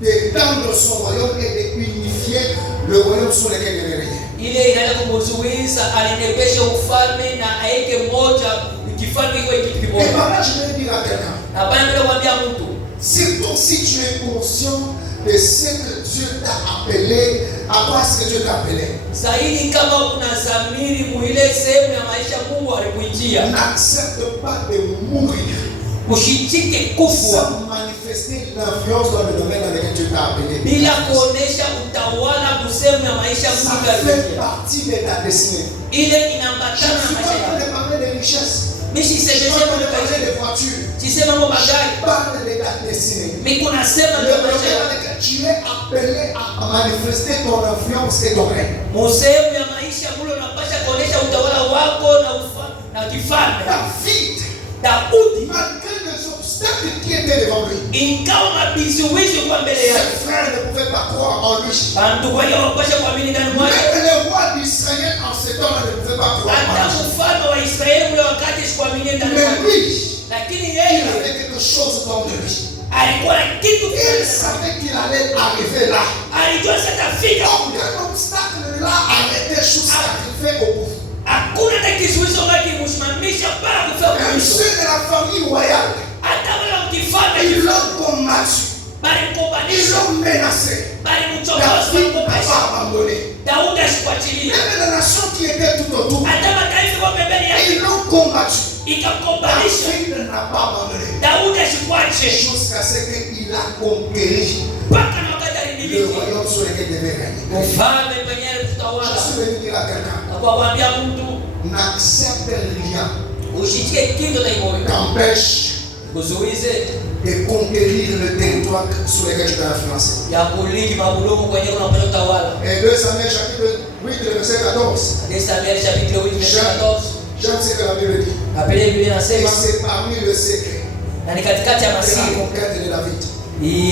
d'étendre son royaume et d'unifier le royaume sur lequel il devait régner. Ile inaenda kumzuiza alinepeshe ufalme na aeke moja kifalme iko kitu Et kimoja. par là, je vais dire à quelqu'un, Na bana bila kuambia mtu surtout si tu es conscient de ce que Dieu t'a appelé, à quoi est-ce que Dieu t'a appelé. zaidi kama kuna zamiri muile sehemu ya maisha Mungu alikuitia. N'accepte pas de mourir Ushitike kufa sans manifester l'influence dans le domaine dans lequel Dieu t'a appelé. bila kuonesha utawala kusemu ya maisha Ça Mungu fait alikuitia. partie de ta destinée. Ile Je inaambatana ne na suis maisha pas en train yako. de parler de richesse. Haimaanishi semesema Quand on parle des voitures, sisema mambo magari. parle de ta destinée. Mimi kuna sema Le ndio problème maisha. est que tu es appelé à manifester ton influence et ton règne. Msemo ya maisha mlo unapasha kuonesha utawala wako na kifalme. Daudi Malgré les obstacles qui étaient devant lui, ingawa mabizuizi kwa mbele ses yake. frères ne pouvaient pas croire en lui. Bantu wale wapasha kuamini ndani mwake. Même les rois d'Israël en ce temps-là ne pouvaient pas croire en Hata lui. mfalme wa Israeli ule wakati sikuamini ndani Mais mwake. lui, Lakini il yeye avait quelque chose dans lui. alikuwa na kitu Il fulani. savait qu'il allait arriver là. Alijua sitafika. Aucun obstacle ne l'a arrêté jusqu'à arriver au bout. Hakuna hata kizuizo ngati kumsimamisha mpaka kufika Même mwisho. ceux de la famille royale, Hata wale mkifalme ils l'ont combattu. bali Ils mkombanisha, l'ont menacé. bali mchokozi, David n'a mkombanisha. pas abandonné. Daudi asikuachilia. Même les nations qui étaient tout autour, Hata mataifa kwa pembeni yake ils l'ont combattu. ikamkombanisha. David n'a pas abandonné. Daudi asikuache Jusqu'à ce qu'il a conquéri mpaka na wakati le alimiliki royaume sur lequel il devait régner. ufalme penye Je tutawala. suis venu dire à quelqu'un, Na kwa kuambia mtu n'accepte rien ushitie kitu na imoyo t'empêche kuzuize de conquérir le territoire sur lequel tu dois influencer. ya kuliki mabulumu kwenye unapata utawala. Et 2 Samuel chapitre 8, le verset 14. Samuel chapitre 8 verset 14. J'aime ce que la Bible dit. Na pale Biblia Et inasema c'est parmi le secret na ni katikati ya de la masiri conquête de David.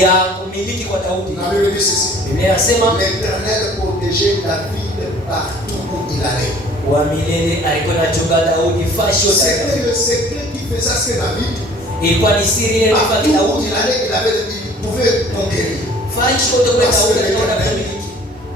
ya kumiliki kwa Daudi. La Bible dit ceci. Biblia inasema L'Éternel protégeait David partout où il allait. wa milele alikuwa anachunga Daudi fashi yote. C'était le secret qui faisait ce que David, Ilikuwa ni siri ile ilikuwa partout où Daudi. il pouvait conquérir. Fashi yote kwa Daudi alikuwa anamiliki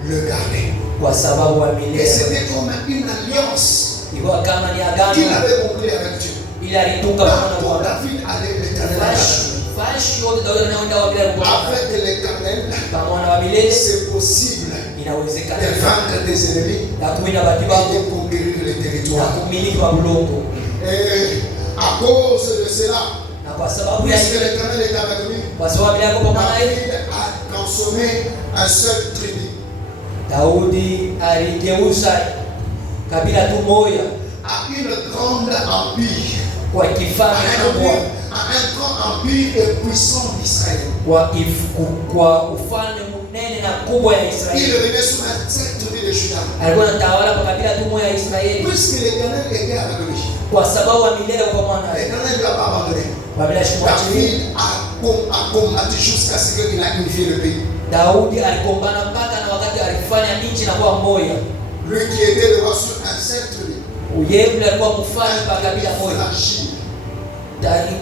Le garder. kwa sababu wa Et milele. c'était comme une alliance Ilikuwa kama ni qu'il agano avait conclue avec Dieu. ili alitunga pamoja na Partout où Bwana. David allait, l'Éternel allait avec lui. Fashi yote Daudi anaenda wa milele kwa Avec l'Éternel, pamoja na milele c'est possible inawezekana de vaincre tes ennemis na kuwinda bati et wako de conquérir le na territoire. kumiliki mabulongo. Et à cause de cela, Na kwa sababu ya puisque l'Éternel est avec lui, kwa sababu yako pamoja naye David a consommé un seul tribu. Daudi aligeuza kabila tu moja À une grande empire. kwa kifalme kubwa, À un grand empire et puissant d'Israël. kwa ufalme mnene na kubwa ya Il Israeli. revenait sur la seule tribu de Juda. Alikuwa anatawala kwa kabila tu moja ya Israeli Puisque l'Éternel était avec lui, kwa sababu wa milele kwa pamoja naye. l'Éternel ne l'a pas abandonné. Babila shikumwachilia. David a combattu jusqu'à ce qu'il a unifié le pays. Daudi alikombana mpaka na wakati alifanya nchi na kuwa moja. Lui qui était le roi sur un seul tribu. Yeye alikuwa mfalme kwa kabila moja. Fragile.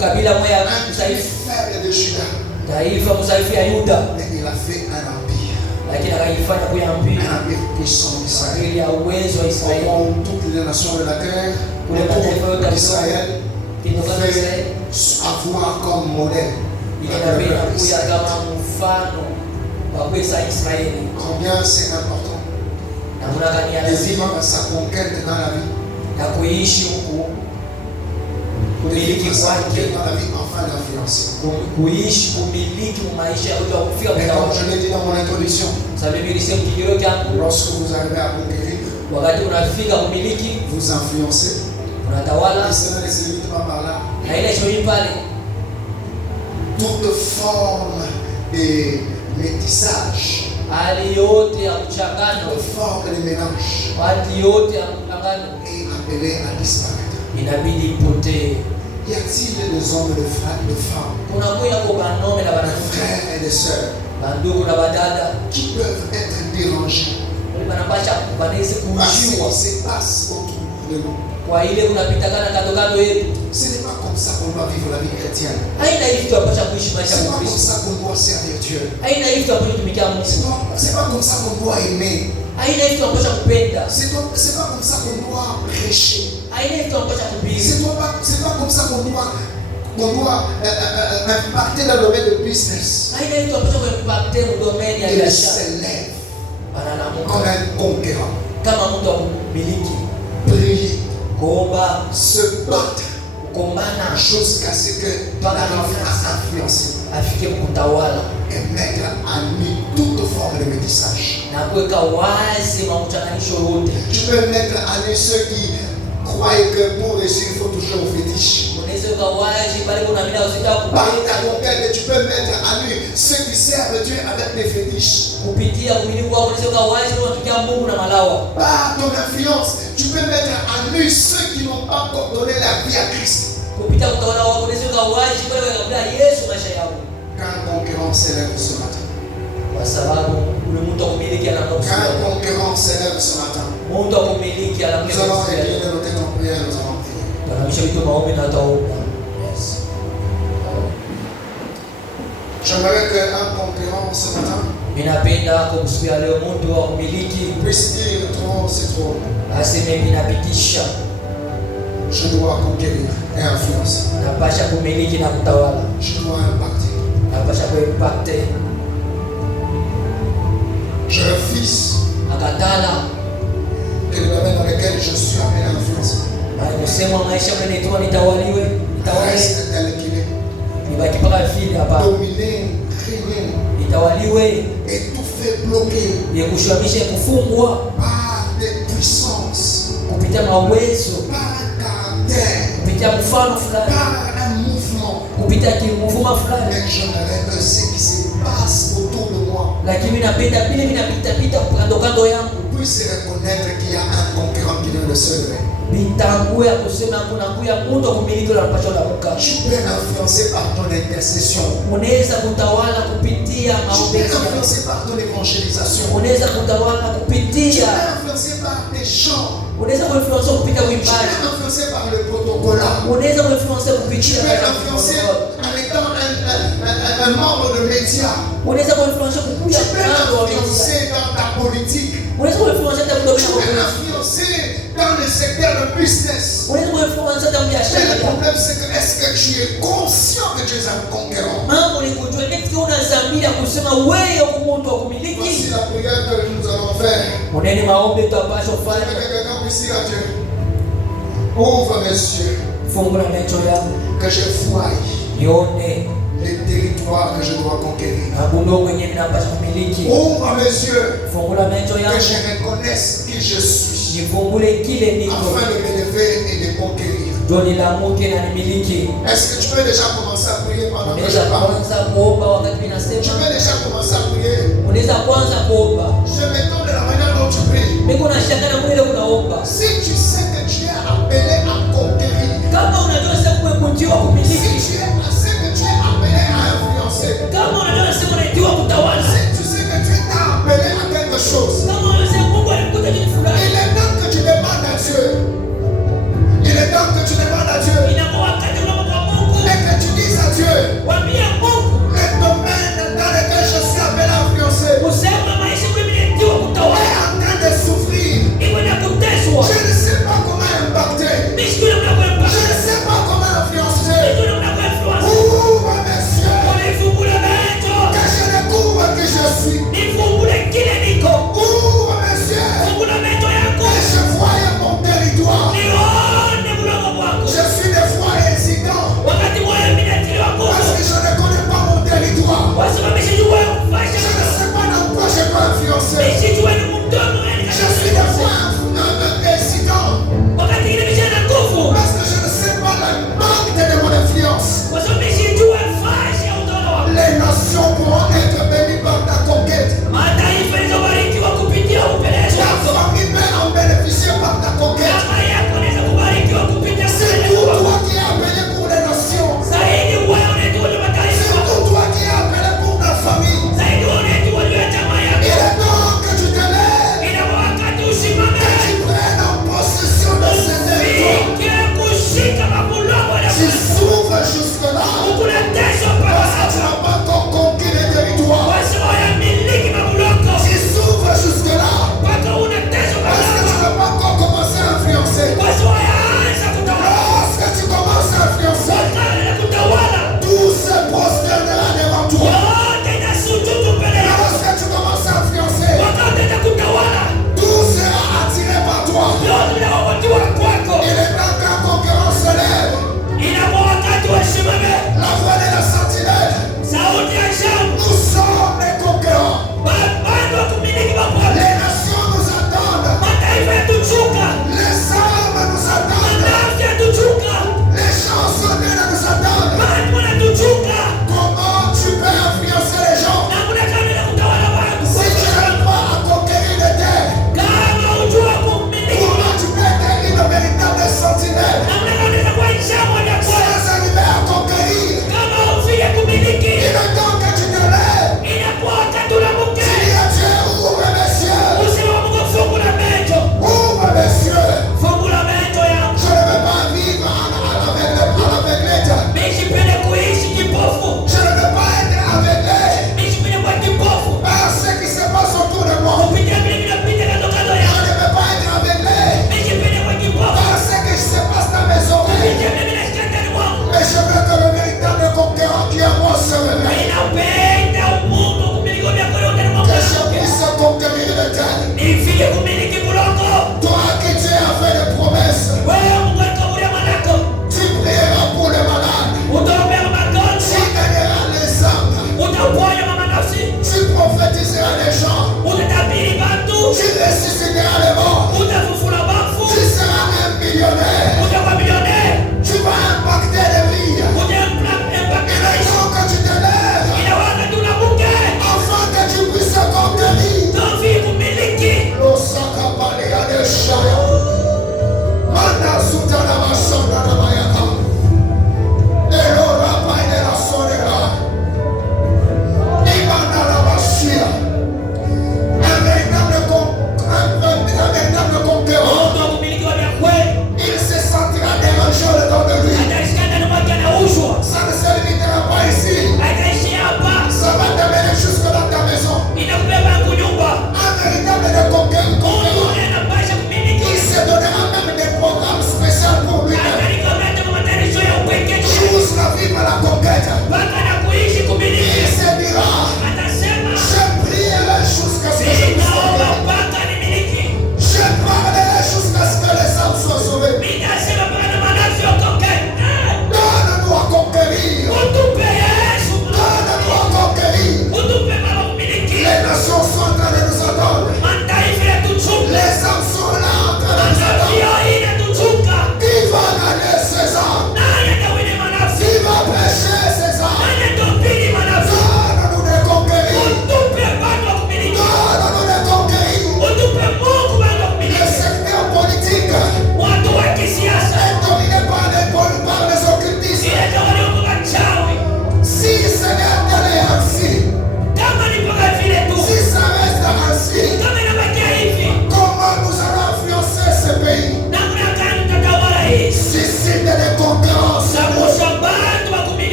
Kabila moja Un tribu msaifu, faible de Juda. taifa msaifu ya Yuda, Mais il a fait un empire. lakini akaifanya kuwa Un mpira empire puissant d'Israël. ili ya uwezo wa Israeli. Comment toutes les nations de la terre, Kule d'Israël, kitokana Israeli fait avoir comme modèle ile napenda kuya kama mfano wa kuweza Israeli. combien c'est important Namna gani ya de lazima vivre sa conquête dans la vie. na kuishi huku De kumiliki vivre sa kwake, conquête dans la vie afin d'influencer. kuishi kumiliki maisha ya kuja kufika Mais comme je kwa l'ai dit dans mon introduction, sababu Biblia inasema kijiro changu lorsque vous arrivez à conquérir, wakati unafika kumiliki vous influencez. unatawala Et cela ne se limite pas par là. na ile shoi pale Toute forme de métissage, hali yote ya mchangano, toute forme de mélange hali yote ya mchangano est appelée à disparaître. inabidi ipotee. Y a-t-il des hommes, de femmes, Kuna kuya kwa banaume na de wanawake, frères et de sœurs bandugu na badada qui peuvent être dérangés wanapasha kubanezi par ce kuishiwa qui se passe autour de nous. kwa ile unapitakana kando kando yetu. Ce n'est pas comme ça qu'on doit vivre la vie chrétienne. Haina hivi tunapasha kuishi maisha C'est ya pas comme Kristo. ça qu'on doit servir Dieu. Haina hivi tunapasha kutumikia Mungu. C'est pas comme ça qu'on doit aimer. Haina hivi tunapasha kupenda. C'est pas comme ça qu'on doit prêcher. Haina hivi tunapasha kuhubiri. C'est pas comme ça qu'on doit impacter dans le domaine de business. Haina hivi tunapasha kuimpacte mdomeni ya Il biashara. s'élève Banana comme Mungu un conquérant. kama mtu wa kumiliki, Prier, kuomba, se battre kukombana jusqu'à ce que tu arrives à influencer afike kutawala et mettre à nu toute forme de métissage. na kuweka wazi mauchanganisho yote. Tu peux mettre à nu ceux qui croyez que pour réussir, il faut toucher au fétiche. Par ta conquête, tu peux mettre à nu ceux qui servent Dieu avec les fétiches. Par ton influence, tu peux mettre à nu ceux qui n'ont pas encore donné la vie à Christ. Quand concurrence s'élève ce matin. Quand concurrence s'élève ce matin. Nous allons réunir nos têtes en prière, nous allons prier. J'aimerais qu'un concurrent ce matin puisse dire trop, c'est trop. Je dois conquérir et influencer. Je dois impacter. Je refuse que le domaine dans lequel je suis appelé à influencer reste tel qu'il est. Dominer, régner, étouffer, bloquer par des puissances, par un caractère, par un mouvement. Mais j'aimerais que ce qui se passe autour de moi puisse reconnaître qu'il y a un concurrent qui doit le sauver. Tu peux influencer par ton intercession. Tu peux influencer par ton évangélisation. Tu peux influencer par tes chants. Tu peux influencer par le protocole. Tu peux influencer en étant un membre de médias. Tu peux influencer dans ta politique. Tu peux influencer dans le secteur de business. Mais le problème c'est que est-ce que tu es conscient que tu es un conquérant? Voici la prière que nous allons faire. Quelqu'un puisse dire à Dieu, ouvre mes yeux, que je voie les territoires que je dois conquérir. Ouvre mes yeux, que je reconnaisse qui je suis, afin de m'élever et de conquérir. Est-ce que tu peux déjà commencer à prier pendant que je parle? Tu peux déjà commencer à prier. Je m'étonne de la manière dont tu pries. Si tu sais que tu es appelé à conquérir, si tu es appelé à influencer, si tu sais que tu es appelé à quelque chose, il est temps que tu demandes à Dieu. Il est temps que tu demandes à Dieu. Et que tu dises à Dieu, le domaine dans lequel je suis appelé à influencer est en train de souffrir.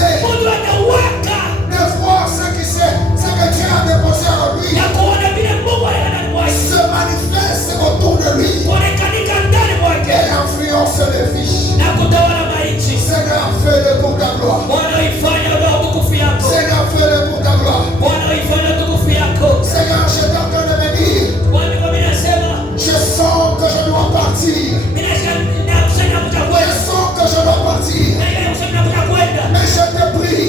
déposer, de voir ce que Dieu a déposé en lui, se manifeste autour de lui et influence les vies. Seigneur, fais-le pour ta gloire. Seigneur, fais-le pour ta gloire. Seigneur, je t'entends de me dire, je sens que je dois partir. Je sens que je dois partir. Mais je te prie,